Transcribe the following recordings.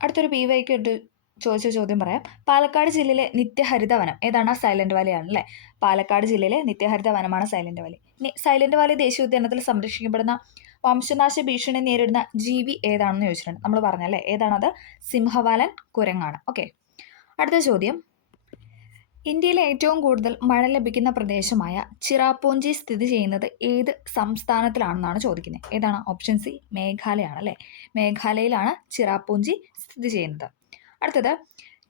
അടുത്തൊരു PYQ ഇട്ട് ചോദിച്ച ചോദ്യം പറയാം. പാലക്കാട് ജില്ലയിലെ നിത്യഹരിത വനം ഏതാണ്? സൈലന്റ് വാലി ആണ് അല്ലേ? പാലക്കാട് ജില്ലയിലെ നിത്യഹരിത വനമാണ് സൈലന്റ് വാലി. ഇനി സൈലന്റ് വാലി ദേശീയോദ്യാനത്തിൽ സംരക്ഷിക്കപ്പെടുന്ന വംശനാശ ഭീഷണി നേരിടുന്ന ജീവി ഏതാണെന്ന് ചോദിച്ചിട്ടുണ്ട്. നമ്മൾ പറഞ്ഞല്ലേ ഏതാണത്? സിംഹവാലൻ കുരങ്ങാണ്. ഓക്കെ. അടുത്ത ചോദ്യം, ഇന്ത്യയിലെ ഏറ്റവും കൂടുതൽ മഴ ലഭിക്കുന്ന പ്രദേശമായ ചിറാപൂഞ്ചി സ്ഥിതി ചെയ്യുന്നത് ഏത് സംസ്ഥാനത്തിലാണെന്നാണ് ചോദിക്കുന്നത്. ഏതാണ്? ഓപ്ഷൻ സി മേഘാലയാണ് അല്ലേ? മേഘാലയയിലാണ് ചിറാപൂഞ്ചി സ്ഥിതി ചെയ്യുന്നത്. അടുത്തത്,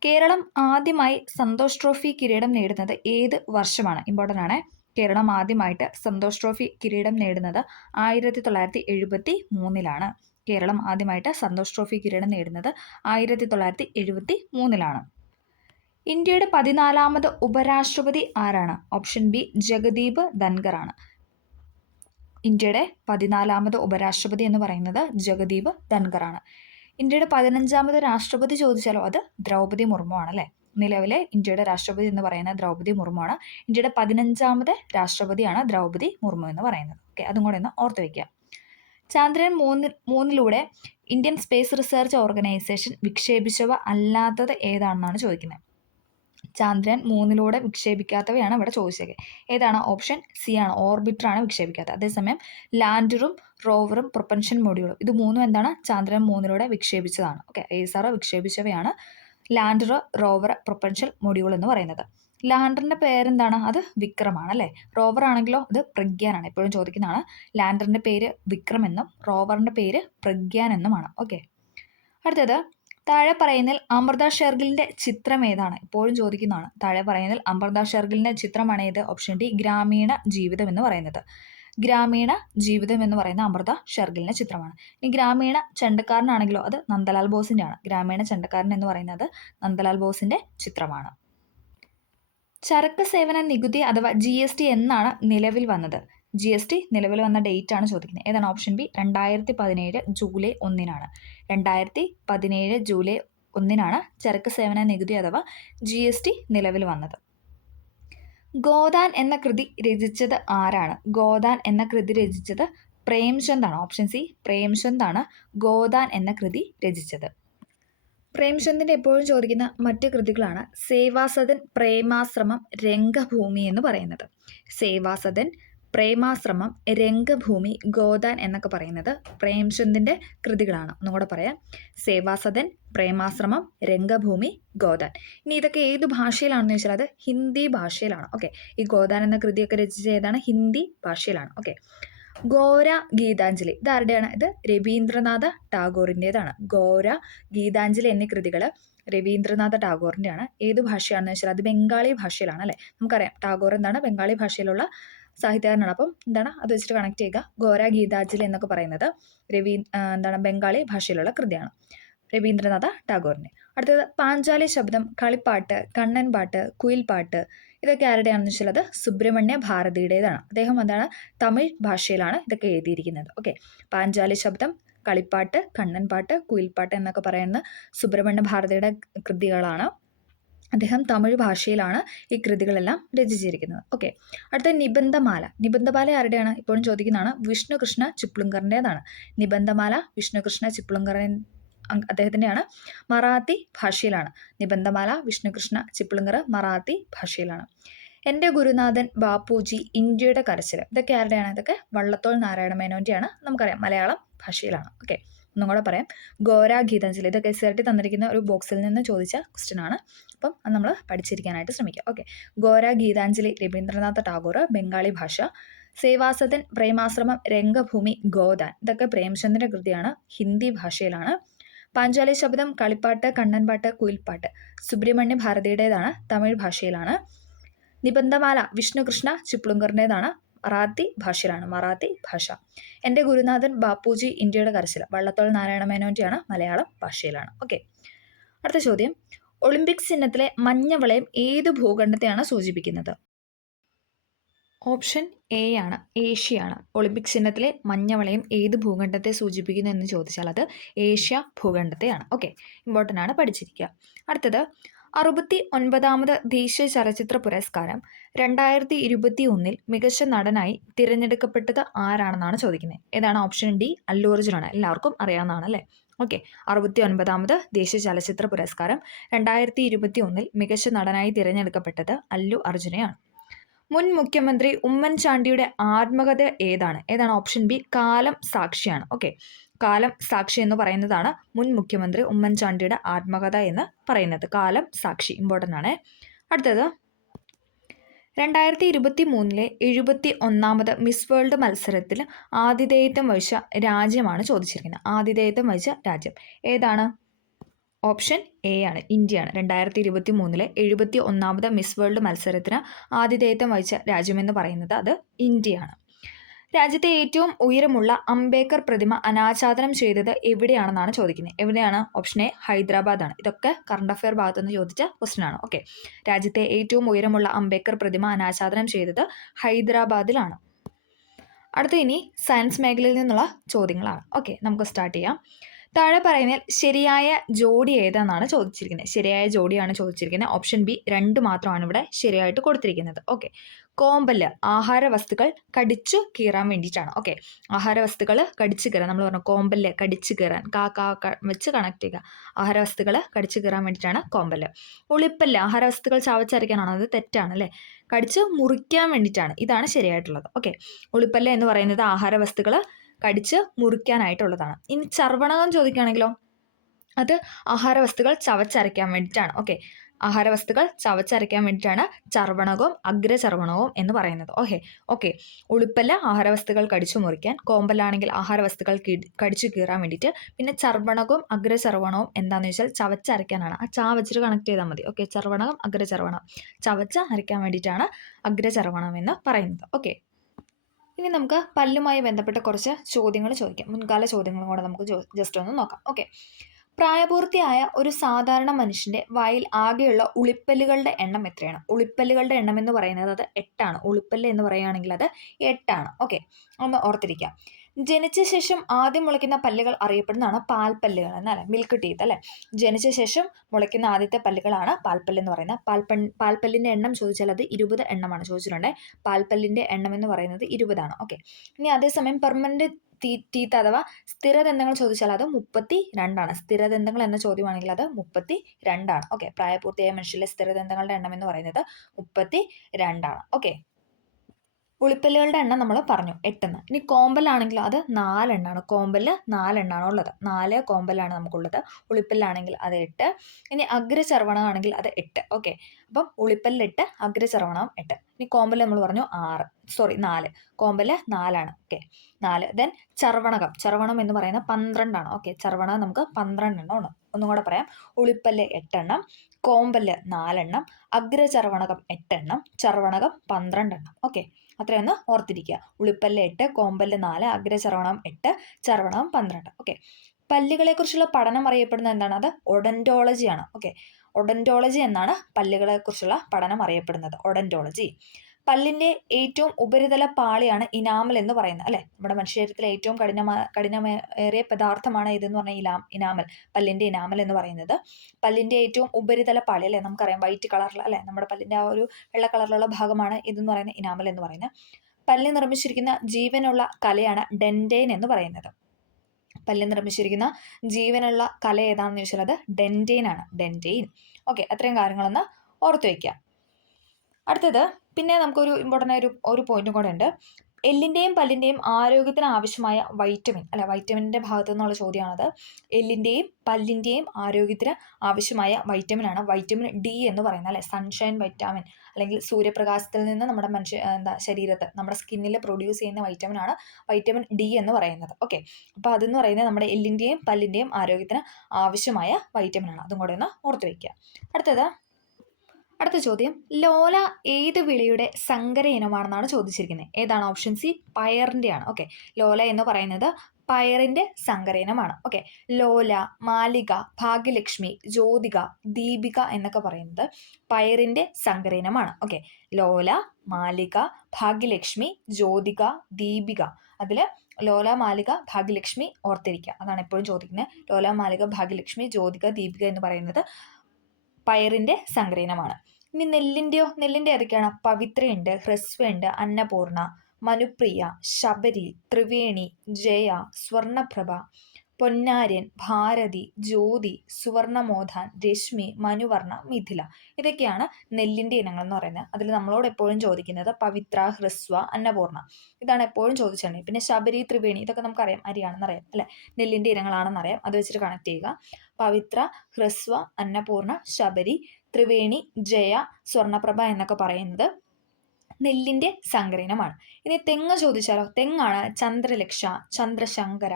കേരളം ആദ്യമായി സന്തോഷ് ട്രോഫി കിരീടം നേടുന്നത് ഏത് വർഷമാണ്? ഇമ്പോർട്ടൻ്റ് ആണ്. കേരളം ആദ്യമായിട്ട് സന്തോഷ് ട്രോഫി കിരീടം നേടുന്നത് 1973 കേരളം ആദ്യമായിട്ട് സന്തോഷ് ട്രോഫി കിരീടം നേടുന്നത് 1973 ഇന്ത്യയുടെ 14ാമത് ഉപരാഷ്ട്രപതി ആരാണ്? ഓപ്ഷൻ ബി ജഗദീപ് ധൻഖർ ആണ്. ഇന്ത്യയുടെ 14ാമത് ഉപരാഷ്ട്രപതി എന്ന് പറയുന്നത് ജഗദീപ് ധൻഖർ ആണ്. ഇന്ത്യയുടെ 15ാമത് രാഷ്ട്രപതി ചോദിച്ചാലോ അത് ദ്രൗപദി മുർമു ആണ് അല്ലേ? നിലവിലെ ഇന്ത്യയുടെ രാഷ്ട്രപതി എന്ന് പറയുന്നത് ദ്രൗപദി മുർമു ആണ്. ഇന്ത്യയുടെ 15ാമത് രാഷ്ട്രപതിയാണ് ദ്രൗപദി മുർമു എന്ന് പറയുന്നത്. ഓക്കെ, അതും കൂടെ ഒന്ന് ഓർത്ത് വയ്ക്കുക. Chandrayaan 3 Indian Space Research Organisation വിക്ഷേപിച്ചവ അല്ലാത്തത് ഏതാണെന്നാണ് ചോദിക്കുന്നത്. ചന്ദ്രയാൻ 3 വിക്ഷേപിക്കാത്തവയാണ് ഇവിടെ ചോദിച്ചത്. ഏതാണ്? ഓപ്ഷൻ സി ആണ്, ഓർബിറ്ററാണ് വിക്ഷേപിക്കാത്തത്. അതേസമയം ലാൻഡറും റോവറും പ്രൊപ്പൻഷൻ മൊഡ്യൂളും ഇത് മൂന്നും എന്താണ്? ചന്ദ്രയാൻ 3 വിക്ഷേപിച്ചതാണ്. ഓക്കെ, ISRO വിക്ഷേപിച്ചവയാണ് ലാൻഡർ, റോവർ, പ്രൊപ്പൻഷൻ മൊഡ്യൂൾ എന്ന് പറയുന്നത്. ലാൻഡറിന്റെ പേരെന്താണ്? അത് വിക്രമാണ് അല്ലേ? റോവർ ആണെങ്കിലോ അത് പ്രഗ്യാനാണ്. എപ്പോഴും ചോദിക്കുന്നതാണ്. ലാൻഡറിന്റെ പേര് വിക്രം എന്നും റോവറിന്റെ പേര് പ്രഗ്യാൻ എന്നുമാണ്. ഓക്കെ. അടുത്തത്, താഴെ പറയുന്നതിൽ അമൃത ഷെർഗിലിന്റെ ചിത്രം ഏതാണ്? എപ്പോഴും ചോദിക്കുന്നതാണ്. താഴെ പറയുന്നതിൽ അമൃത ഷെർഗിലിന്റെ ചിത്രമാണ് ഏത്? ഓപ്ഷൻ ഡി ഗ്രാമീണ ജീവിതം എന്ന് പറയുന്നത്. ഗ്രാമീണ ജീവിതം എന്ന് പറയുന്ന അമൃത ഷെർഗിലിന്റെ ചിത്രമാണ്. ഇനി ഗ്രാമീണ ചെണ്ടക്കാരനാണെങ്കിലോ അത് നന്ദലാൽ ബോസിന്റെ ആണ്. ഗ്രാമീണ ചെണ്ടക്കാരൻ എന്ന് പറയുന്നത് നന്ദലാൽ ബോസിന്റെ ചിത്രമാണ്. ചരക്ക് സേവന നികുതി അഥവാ GST എന്നാണ് നിലവിൽ വന്നത്? GST നിലവിൽ വന്ന ഡേറ്റ് ആണ് ചോദിക്കുന്നത്. ഏതാണ്? ഓപ്ഷൻ ബി 2017 ജൂലൈ 1 2017 ജൂലൈ 1 ചരക്ക് സേവന നികുതി അഥവാ GST നിലവിൽ വന്നത്. ഗോദാൻ എന്ന കൃതി രചിച്ചത് ആരാണ്? ഗോദാൻ എന്ന കൃതി രചിച്ചത് പ്രേംചന്ദ് ആണ്. ഓപ്ഷൻ സി പ്രേംചന്ദ് ആണ് ഗോദാൻ എന്ന കൃതി രചിച്ചത്. പ്രേംചന്ദിന്റെ എപ്പോഴും ചോദിക്കുന്ന മറ്റ് കൃതികളാണ് സേവാസദൻ, പ്രേമാശ്രമം, രംഗഭൂമി എന്ന് പറയുന്നത്. സേവാസദൻ, പ്രേമാശ്രമം, രംഗഭൂമി, ഗോദാൻ എന്നൊക്കെ പറയുന്നത് പ്രേംചന്ദിന്റെ കൃതികളാണ്. ഒന്നുകൂടെ പറയാം. സേവാസദൻ, പ്രേമാശ്രമം, രംഗഭൂമി, ഗോദാൻ. ഇനി ഇതൊക്കെ ഏത് ഭാഷയിലാണെന്ന് ചോദിച്ചാൽ അത് ഹിന്ദി ഭാഷയിലാണ്. ഓക്കെ, ഈ ഗോദാൻ എന്ന കൃതിയൊക്കെ രചിച്ച ഏതാണ്? ഹിന്ദി ഭാഷയിലാണ്. ഓക്കെ. ഗോര ഗീതാഞ്ജലി ഇത് ആരുടെയാണ്? ഇത് രവീന്ദ്രനാഥ ടാഗോറിൻ്റെതാണ്. ഗോര, ഗീതാഞ്ജലി എന്നീ കൃതികൾ രവീന്ദ്രനാഥ ടാഗോറിൻ്റെയാണ്. ഏത് ഭാഷയാണെന്ന് വെച്ചാൽ അത് ബംഗാളി ഭാഷയിലാണ് അല്ലേ? നമുക്കറിയാം ടാഗോർ എന്താണ് ബംഗാളി ഭാഷയിലുള്ള സാഹിത്യകാരനാണ്. അപ്പം എന്താണ് അത് വെച്ചിട്ട് കണക്ട് ചെയ്യുക. ഗോര ഗീതാഞ്ജലി എന്നൊക്കെ പറയുന്നത് ബംഗാളി ഭാഷയിലുള്ള കൃതിയാണ്, രവീന്ദ്രനാഥ ടാഗോറിൻ്റെ. അടുത്തത് പാഞ്ചാലി ശബ്ദം, കളിപ്പാട്ട്, കണ്ണൻ പാട്ട്, കുയിൽപ്പാട്ട് ഇതൊക്കെ ആരുടെയാണെന്ന് വെച്ചാൽ അത് സുബ്രഹ്മണ്യ ഭാരതിയുടേതാണ്. അദ്ദേഹം എന്താണ് തമിഴ് ഭാഷയിലാണ് ഇതൊക്കെ എഴുതിയിരിക്കുന്നത്. ഓക്കെ. പാഞ്ചാലി ശബ്ദം, കളിപ്പാട്ട്, കണ്ണൻ പാട്ട്, കുയിൽപ്പാട്ട് എന്നൊക്കെ പറയുന്ന സുബ്രഹ്മണ്യ ഭാരതിയുടെ കൃതികളാണ്. അദ്ദേഹം തമിഴ് ഭാഷയിലാണ് ഈ കൃതികളെല്ലാം രചിച്ചിരിക്കുന്നത്. ഓക്കെ. അടുത്ത നിബന്ധമാല. നിബന്ധമാല ആരുടെയാണ്? ഇപ്പോഴും ചോദിക്കുന്നതാണ്. വിഷ്ണുകൃഷ്ണ ചിപ്ലുങ്കറിൻ്റെതാണ്. നിബന്ധമാല വിഷ്ണുകൃഷ്ണ ചിപ്ലുങ്കറിൻ അദ്ദേഹത്തിൻ്റെയാണ്. മറാത്തി ഭാഷയിലാണ്. നിബന്ധമാല വിഷ്ണുകൃഷ്ണ ചിപ്ലുങ്കർ മറാത്തി ഭാഷയിലാണ്. എൻ്റെ ഗുരുനാഥൻ ബാപ്പുജി, ഇന്ത്യയുടെ കരച്ചിൽ ഇതൊക്കെ ആരുടെയാണ്? ഇതൊക്കെ വള്ളത്തോൾ നാരായണ മേനോൻ്റെയാണ്. നമുക്കറിയാം മലയാളം ഭാഷയിലാണ്. ഓക്കെ, ഒന്നും കൂടെ പറയാം. ഗോര ഗീതാഞ്ജലി ഇതൊക്കെ SRT തന്നിരിക്കുന്ന ഒരു ബോക്സിൽ നിന്ന് ചോദിച്ച ക്വസ്റ്റ്യൻ ആണ്. അപ്പം അത് നമ്മൾ പഠിച്ചിരിക്കാനായിട്ട് ശ്രമിക്കുക. ഓക്കെ. ഗോര ഗീതാഞ്ജലി രവീന്ദ്രനാഥ ടാഗോർ ബംഗാളി ഭാഷ. സേവാസദൻ, പ്രേമാശ്രമം, രംഗഭൂമി, ഗോദാൻ ഇതൊക്കെ പ്രേംചന്ദിൻ്റെ കൃതിയാണ്, ഹിന്ദി ഭാഷയിലാണ്. പാഞ്ചാലി ശബ്ദം, കളിപ്പാട്ട്, കണ്ണൻപാട്ട്, കുയിൽപ്പാട്ട് സുബ്രഹ്മണ്യ ഭാരതിയുടേതാണ്, തമിഴ് ഭാഷയിലാണ്. നിബന്ധമാല വിഷ്ണുകൃഷ്ണ ചിപ്ലുങ്കറിൻ്റെതാണ്, മറാത്തി ഭാഷയിലാണ്, മറാത്തി ഭാഷ. എൻ്റെ ഗുരുനാഥൻ ബാപ്പുജി, ഇന്ത്യയുടെ കരച്ചിൽ വള്ളത്തോൾ നാരായണ മേനോൻ്റെയാണ്, മലയാളം ഭാഷയിലാണ്. ഓക്കെ. അടുത്ത ചോദ്യം, ഒളിമ്പിക്സ് ചിഹ്നത്തിലെ മഞ്ഞ വളയം ഏത് ഭൂഖണ്ഡത്തെയാണ് സൂചിപ്പിക്കുന്നത്? ഓപ്ഷൻ എ ആണ്, ഏഷ്യയാണ്. ഒളിമ്പിക് ചിഹ്നത്തിലെ മഞ്ഞ വളയം ഏത് ഭൂഖണ്ഡത്തെ സൂചിപ്പിക്കുന്നു എന്ന് ചോദിച്ചാൽ അത് ഏഷ്യ ഭൂഖണ്ഡത്തെയാണ്. ഓക്കെ, ഇമ്പോർട്ടൻ്റ് ആണ്, പഠിച്ചിരിക്കുക. അടുത്തത്, 69ാമത് ദേശീയ ചലച്ചിത്ര പുരസ്കാരം 2021 മികച്ച നടനായി തിരഞ്ഞെടുക്കപ്പെട്ടത് ആരാണെന്നാണ് ചോദിക്കുന്നത്. ഏതാണ്? ഓപ്ഷൻ ഡി അല്ലു അർജുനാണ്. എല്ലാവർക്കും അറിയാവുന്നതാണ് അല്ലേ? ഓക്കെ. 69ാമത് ദേശീയ ചലച്ചിത്ര പുരസ്കാരം 2021 മികച്ച നടനായി തിരഞ്ഞെടുക്കപ്പെട്ടത് അല്ലു അർജുനെയാണ്. മുൻ മുഖ്യമന്ത്രി ഉമ്മൻചാണ്ടിയുടെ ആത്മകഥ ഏതാണ്? ഓപ്ഷൻ ബി കാലം സാക്ഷിയാണ്. ഓക്കെ. കാലം സാക്ഷി എന്ന് പറയുന്നതാണ് മുൻ മുഖ്യമന്ത്രി ഉമ്മൻചാണ്ടിയുടെ ആത്മകഥ എന്ന് പറയുന്നത്. കാലം സാക്ഷി ഇമ്പോർട്ടൻ്റ് ആണ്. അടുത്തത് 2023 71ാമത് മിസ് വേൾഡ് മത്സരത്തിൽ ആതിഥേയത്വം വഹിച്ച രാജ്യമാണ് ചോദിച്ചിരിക്കുന്നത്. ആതിഥേയത്വം വഹിച്ച രാജ്യം ഏതാണ്? ഓപ്ഷൻ എ ആണ്, ഇന്ത്യയാണ്. 2023 71ാമത് മിസ് വേൾഡ് മത്സരത്തിന് ആതിഥേയത്വം വഹിച്ച രാജ്യമെന്ന് പറയുന്നത് അത് ഇന്ത്യയാണ്. രാജ്യത്തെ ഏറ്റവും ഉയരമുള്ള അംബേദ്കർ പ്രതിമ അനാച്ഛാദനം ചെയ്തത് എവിടെയാണെന്നാണ് ചോദിക്കുന്നത്. എവിടെയാണ്? ഓപ്ഷൻ എ ഹൈദരാബാദാണ്. ഇതൊക്കെ കറണ്ട് അഫെയർ ഭാഗത്തു നിന്ന് ചോദിച്ച ക്വസ്റ്റൻ ആണ്. ഓക്കെ. രാജ്യത്തെ ഏറ്റവും ഉയരമുള്ള അംബേദ്കർ പ്രതിമ അനാച്ഛാദനം ചെയ്തത് ഹൈദരാബാദിലാണ്. അടുത്ത ഇനി സയൻസ് മേഖലയിൽ നിന്നുള്ള ചോദ്യങ്ങളാണ്. ഓക്കെ, നമുക്ക് സ്റ്റാർട്ട് ചെയ്യാം. താഴെ പറയുന്നതിൽ ശരിയായ ജോഡി ഏതാണെന്നാണ് ചോദിച്ചിരിക്കുന്നത്. ശരിയായ ജോഡിയാണ് ചോദിച്ചിരിക്കുന്നത്. ഓപ്ഷൻ ബി 2 മാത്രമാണ് ഇവിടെ ശരിയായിട്ട് കൊടുത്തിരിക്കുന്നത്. ഓക്കെ. കോമ്പല് ആഹാര വസ്തുക്കൾ കടിച്ചു കീറാൻ വേണ്ടിയിട്ടാണ്. ഓക്കെ. ആഹാര വസ്തുക്കൾ കടിച്ചു കീറാൻ നമ്മൾ പറഞ്ഞു. കോമ്പല് കടിച്ചു കീറാൻ വെച്ച് കണക്ട് ചെയ്യുക. ആഹാര വസ്തുക്കൾ കടിച്ചു കീറാൻ വേണ്ടിയിട്ടാണ് കോമ്പല്. ഉളിപ്പല്ല് ആഹാര വസ്തുക്കൾ ചവച്ചരയ്ക്കാനാണ്. അത് തെറ്റാണ് അല്ലേ. കടിച്ച് മുറിക്കാൻ വേണ്ടിയിട്ടാണ്. ഇതാണ് ശരിയായിട്ടുള്ളത്. ഓക്കെ. ഉളിപ്പല്ല് എന്ന് പറയുന്നത് ആഹാര വസ്തുക്കൾ കടിച്ച് മുറിക്കാനായിട്ടുള്ളതാണ്. ഇനി ചർവണകം ചോദിക്കുകയാണെങ്കിലോ അത് ആഹാര വസ്തുക്കൾ ചവച്ചരയ്ക്കാൻ വേണ്ടിയിട്ടാണ്. ഓക്കെ. ആഹാര വസ്തുക്കൾ ചവച്ചരയ്ക്കാൻ വേണ്ടിയിട്ടാണ് ചർവണകവും അഗ്രചർവണകവും എന്ന് പറയുന്നത്. ഓക്കെ. ഉളിപ്പല്ല ആഹാര വസ്തുക്കൾ കടിച്ചു മുറിക്കാൻ, കോമ്പല്ലാണെങ്കിൽ ആഹാര വസ്തുക്കൾ കടിച്ചു കീറാൻ വേണ്ടിയിട്ട്, പിന്നെ ചർവണകവും അഗ്രചർവണവും എന്താണെന്ന് വെച്ചാൽ ചവച്ചരയ്ക്കാനാണ്. ആ ചാ വെച്ചിട്ട് കണക്ട് ചെയ്താൽ മതി. ഓക്കെ. ചർവണകം അഗ്രചർവണം ചവച്ച അരയ്ക്കാൻ വേണ്ടിയിട്ടാണ് അഗ്രചർവണം എന്ന് പറയുന്നത്. ഓക്കെ. ഇനി നമുക്ക് പല്ലുമായി ബന്ധപ്പെട്ട കുറച്ച് ചോദ്യങ്ങൾ ചോദിക്കാം. മുൻകാല ചോദ്യങ്ങളും കൂടെ നമുക്ക് ജസ്റ്റ് ഒന്ന് നോക്കാം. ഓക്കെ. പ്രായപൂർത്തിയായ ഒരു സാധാരണ മനുഷ്യൻ്റെ വായിൽ ആകെയുള്ള ഉളിപ്പല്ലുകളുടെ എണ്ണം എത്രയാണ്? ഉളിപ്പല്ലുകളുടെ എണ്ണം എന്ന് പറയുന്നത് അത് 8ആണ്. ഉളിപ്പല്ല് എന്ന് പറയുകയാണെങ്കിൽ അത് 8ആണ്. ഓക്കെ, ഒന്ന് ഓർത്തിരിക്കാം. ജനിച്ച ശേഷം ആദ്യം മുളയ്ക്കുന്ന പല്ലുകൾ അറിയപ്പെടുന്നതാണ് പാൽപ്പല്ലുകൾ എന്നല്ലേ, മിൽക്ക് ടീത്ത് അല്ലേ. ജനിച്ച ശേഷം മുളയ്ക്കുന്ന ആദ്യത്തെ പല്ലുകളാണ് പാൽപ്പല്ല് എന്ന് പറയുന്നത്. പാൽപ്പല്ലിൻ്റെ എണ്ണം ചോദിച്ചാൽ അത് 20 എണ്ണമാണ് ചോദിച്ചിട്ടുണ്ട്. പാൽപ്പല്ലിൻ്റെ എണ്ണം എന്ന് പറയുന്നത് 20ആണ്. ഓക്കെ. ഇനി അതേസമയം പെർമനന്റ് ടീത്ത് അഥവാ സ്ഥിരദന്തങ്ങൾ ചോദിച്ചാൽ അത് 32ആണ്. സ്ഥിരദന്തങ്ങൾ എന്ന ചോദ്യമാണെങ്കിൽ അത് 32ആണ്. ഓക്കെ. പ്രായപൂർത്തിയായ മനുഷ്യരിലെ സ്ഥിരദന്തങ്ങളുടെ എണ്ണം എന്ന് പറയുന്നത് 32ആണ്. ഓക്കെ. ഉളിപ്പല്ലുകളുടെ എണ്ണം നമ്മൾ പറഞ്ഞു 8. ഇനി കോമ്പലാണെങ്കിലോ അത് 4 എണ്ണമാണ്. കോമ്പല് 4 എണ്ണമാണ് ഉള്ളത്. 4 കോമ്പലാണ് നമുക്കുള്ളത്. ഉളിപ്പല്ലാണെങ്കിൽ അത് 8. ഇനി അഗ്രചർവണമാണെങ്കിൽ അത് 8. ഓക്കെ. അപ്പം ഉളിപ്പല്ല് 8, അഗ്രചർവണം 8. ഇനി കോമ്പല് നമ്മൾ പറഞ്ഞു 4. കോമ്പല് 4ആണ്. ഓക്കെ, 4. ദെൻ ചർവണം എന്ന് പറയുന്നത് 12ആണ്. ഓക്കെ. ചർവണം നമുക്ക് 12 എണ്ണമാണ്. ഒന്നും കൂടെ പറയാം. ഉളിപ്പല്ല് 8 എണ്ണം, കോമ്പല് 4 എണ്ണം, അഗ്രചർവണകം 8 എണ്ണം, ചർവണകം 12 എണ്ണം. ഓക്കെ, അത്രയൊന്ന് ഓർത്തിരിക്കുക. ഉളിപ്പല്ല് 8, കോമ്പല്ല് 4, അഗ്രചർവണം 8, ചർവണം 12. ഓക്കെ. പല്ലുകളെക്കുറിച്ചുള്ള പഠനം അറിയപ്പെടുന്നത് എന്താണ്? അത് ഒഡന്റോളജിയാണ്. ഓക്കെ. ഒഡന്റോളജി എന്നാണ് പല്ലുകളെക്കുറിച്ചുള്ള പഠനം അറിയപ്പെടുന്നത്. ഒഡന്റോളജി. പല്ലിൻ്റെ ഏറ്റവും ഉപരിതല പാളിയാണ് ഇനാമൽ എന്ന് പറയുന്നത് അല്ലേ. നമ്മുടെ മനുഷ്യശരീരത്തിലെ ഏറ്റവും കഠിനമേറിയ പദാർത്ഥമാണ് ഇതെന്ന് പറഞ്ഞാൽ ഇനാമൽ. പല്ലിൻ്റെ ഇനാമൽ എന്ന് പറയുന്നത് പല്ലിൻ്റെ ഏറ്റവും ഉപരിതല പാളി അല്ലേ. നമുക്കറിയാം വൈറ്റ് കളറിൽ അല്ലേ, നമ്മുടെ പല്ലിൻ്റെ ആ ഒരു വെള്ള കളറിലുള്ള ഭാഗമാണ് ഇതെന്ന് പറയുന്നത് ഇനാമൽ എന്ന് പറയുന്നത്. പല്ല് നിർമ്മിച്ചിരിക്കുന്ന ജീവനുള്ള കലയാണ് ഡെൻറ്റൈൻ എന്ന് പറയുന്നത്. പല്ല് നിർമ്മിച്ചിരിക്കുന്ന ജീവനുള്ള കല ഏതാണെന്ന് ചോദിച്ചാൽ അത് ഡെൻറ്റൈൻ ആണ്. ഡെൻറ്റൈൻ. ഓക്കെ, അത്രയും കാര്യങ്ങളൊന്ന് ഓർത്തു വയ്ക്കുക. അടുത്തത് പിന്നെ നമുക്കൊരു ഇമ്പോർട്ടൻ്റ് ആയ ഒരു പോയിന്റും കൂടെ ഉണ്ട്. എല്ലിൻ്റെയും പല്ലിൻ്റെയും ആരോഗ്യത്തിന് ആവശ്യമായ വൈറ്റമിൻ അല്ലെ, വൈറ്റമിൻ്റെ ഭാഗത്തു നിന്നുള്ള ചോദ്യമാണത്. എല്ലിൻ്റെയും പല്ലിൻ്റെയും ആരോഗ്യത്തിന് ആവശ്യമായ വൈറ്റമിനാണ് വൈറ്റമിൻ ഡി എന്ന് പറയുന്നത് അല്ലെ. സൺഷൈൻ വൈറ്റാമിൻ അല്ലെങ്കിൽ സൂര്യപ്രകാശത്തിൽ നിന്ന് നമ്മുടെ ശരീരത്ത് നമ്മുടെ സ്കിന്നിൽ പ്രൊഡ്യൂസ് ചെയ്യുന്ന വൈറ്റമിനാണ് വൈറ്റമിൻ ഡി എന്ന് പറയുന്നത്. ഓക്കെ. അപ്പോൾ അതെന്ന് പറയുന്നത് നമ്മുടെ എല്ലിൻ്റെയും പല്ലിൻ്റെയും ആരോഗ്യത്തിന് ആവശ്യമായ വൈറ്റമിനാണ്. അതും കൂടെ ഒന്ന് ഓർത്തു വയ്ക്കുക. അടുത്ത ചോദ്യം, ലോല ഏത് വിളയുടെ സങ്കര ഇനമാണെന്നാണ് ചോദിച്ചിരിക്കുന്നത്. ഏതാണ്? ഓപ്ഷൻ സി പയറിൻ്റെയാണ്. ഓക്കെ. ലോല എന്ന് പറയുന്നത് പയറിൻ്റെ സങ്കര ഇനമാണ്. ഓക്കെ. ലോല, മാലിക, ഭാഗ്യലക്ഷ്മി, ജ്യോതിക, ദീപിക എന്നൊക്കെ പറയുന്നത് പയറിൻ്റെ സങ്കര ഇനമാണ്. ഓക്കെ. ലോല, മാലിക, ഭാഗ്യലക്ഷ്മി, ജ്യോതിക, ദീപിക. അതിൽ ലോല, മാലിക, ഭാഗ്യലക്ഷ്മി ഓർത്തിരിക്കുക. അതാണ് എപ്പോഴും ചോദിക്കുന്നത്. ലോല, മാലിക, ഭാഗ്യലക്ഷ്മി, ജ്യോതിക, ദീപിക എന്ന് പറയുന്നത് പയറിൻ്റെ സങ്കര ഇനമാണ്. ഇനി നെല്ലിൻ്റെ ഏതൊക്കെയാണ്? പവിത്രയുണ്ട്, ഹ്രസ്വയുണ്ട്, അന്നപൂർണ, മനുപ്രിയ, ശബരി, ത്രിവേണി, ജയ, സ്വർണപ്രഭ, പൊന്നാര്യൻ, ഭാരതി, ജ്യോതി, സുവർണമോധാൻ, രശ്മി, മനുവർണ്ണ, മിഥില. ഇതൊക്കെയാണ് നെല്ലിൻ്റെ ഇനങ്ങൾ എന്ന് പറയുന്നത്. അതിൽ നമ്മളോട് എപ്പോഴും ചോദിക്കുന്നത് പവിത്ര, ഹ്രസ്വ, അന്നപൂർണ്ണ. ഇതാണ് എപ്പോഴും ചോദിച്ചിട്ടുണ്ട്. പിന്നെ ശബരി, ത്രിവേണി ഇതൊക്കെ നമുക്കറിയാം അരിയാണെന്നറിയാം അല്ലെ, നെല്ലിൻ്റെ ഇനങ്ങളാണെന്നറിയാം. അത് വെച്ചിട്ട് കണക്ട് ചെയ്യുക. പവിത്ര, ഹ്രസ്വ, അന്നപൂർണ്ണ, ശബരി, ത്രിവേണി, ജയ, സ്വർണപ്രഭ എന്നൊക്കെ പറയുന്നത് നെല്ലിൻ്റെ സങ്കരയിനമാണ്. ഇനി തെങ്ങ് ചോദിച്ചാലോ? തെങ്ങാണ് ചന്ദ്രലക്ഷ, ചന്ദ്രശങ്കര,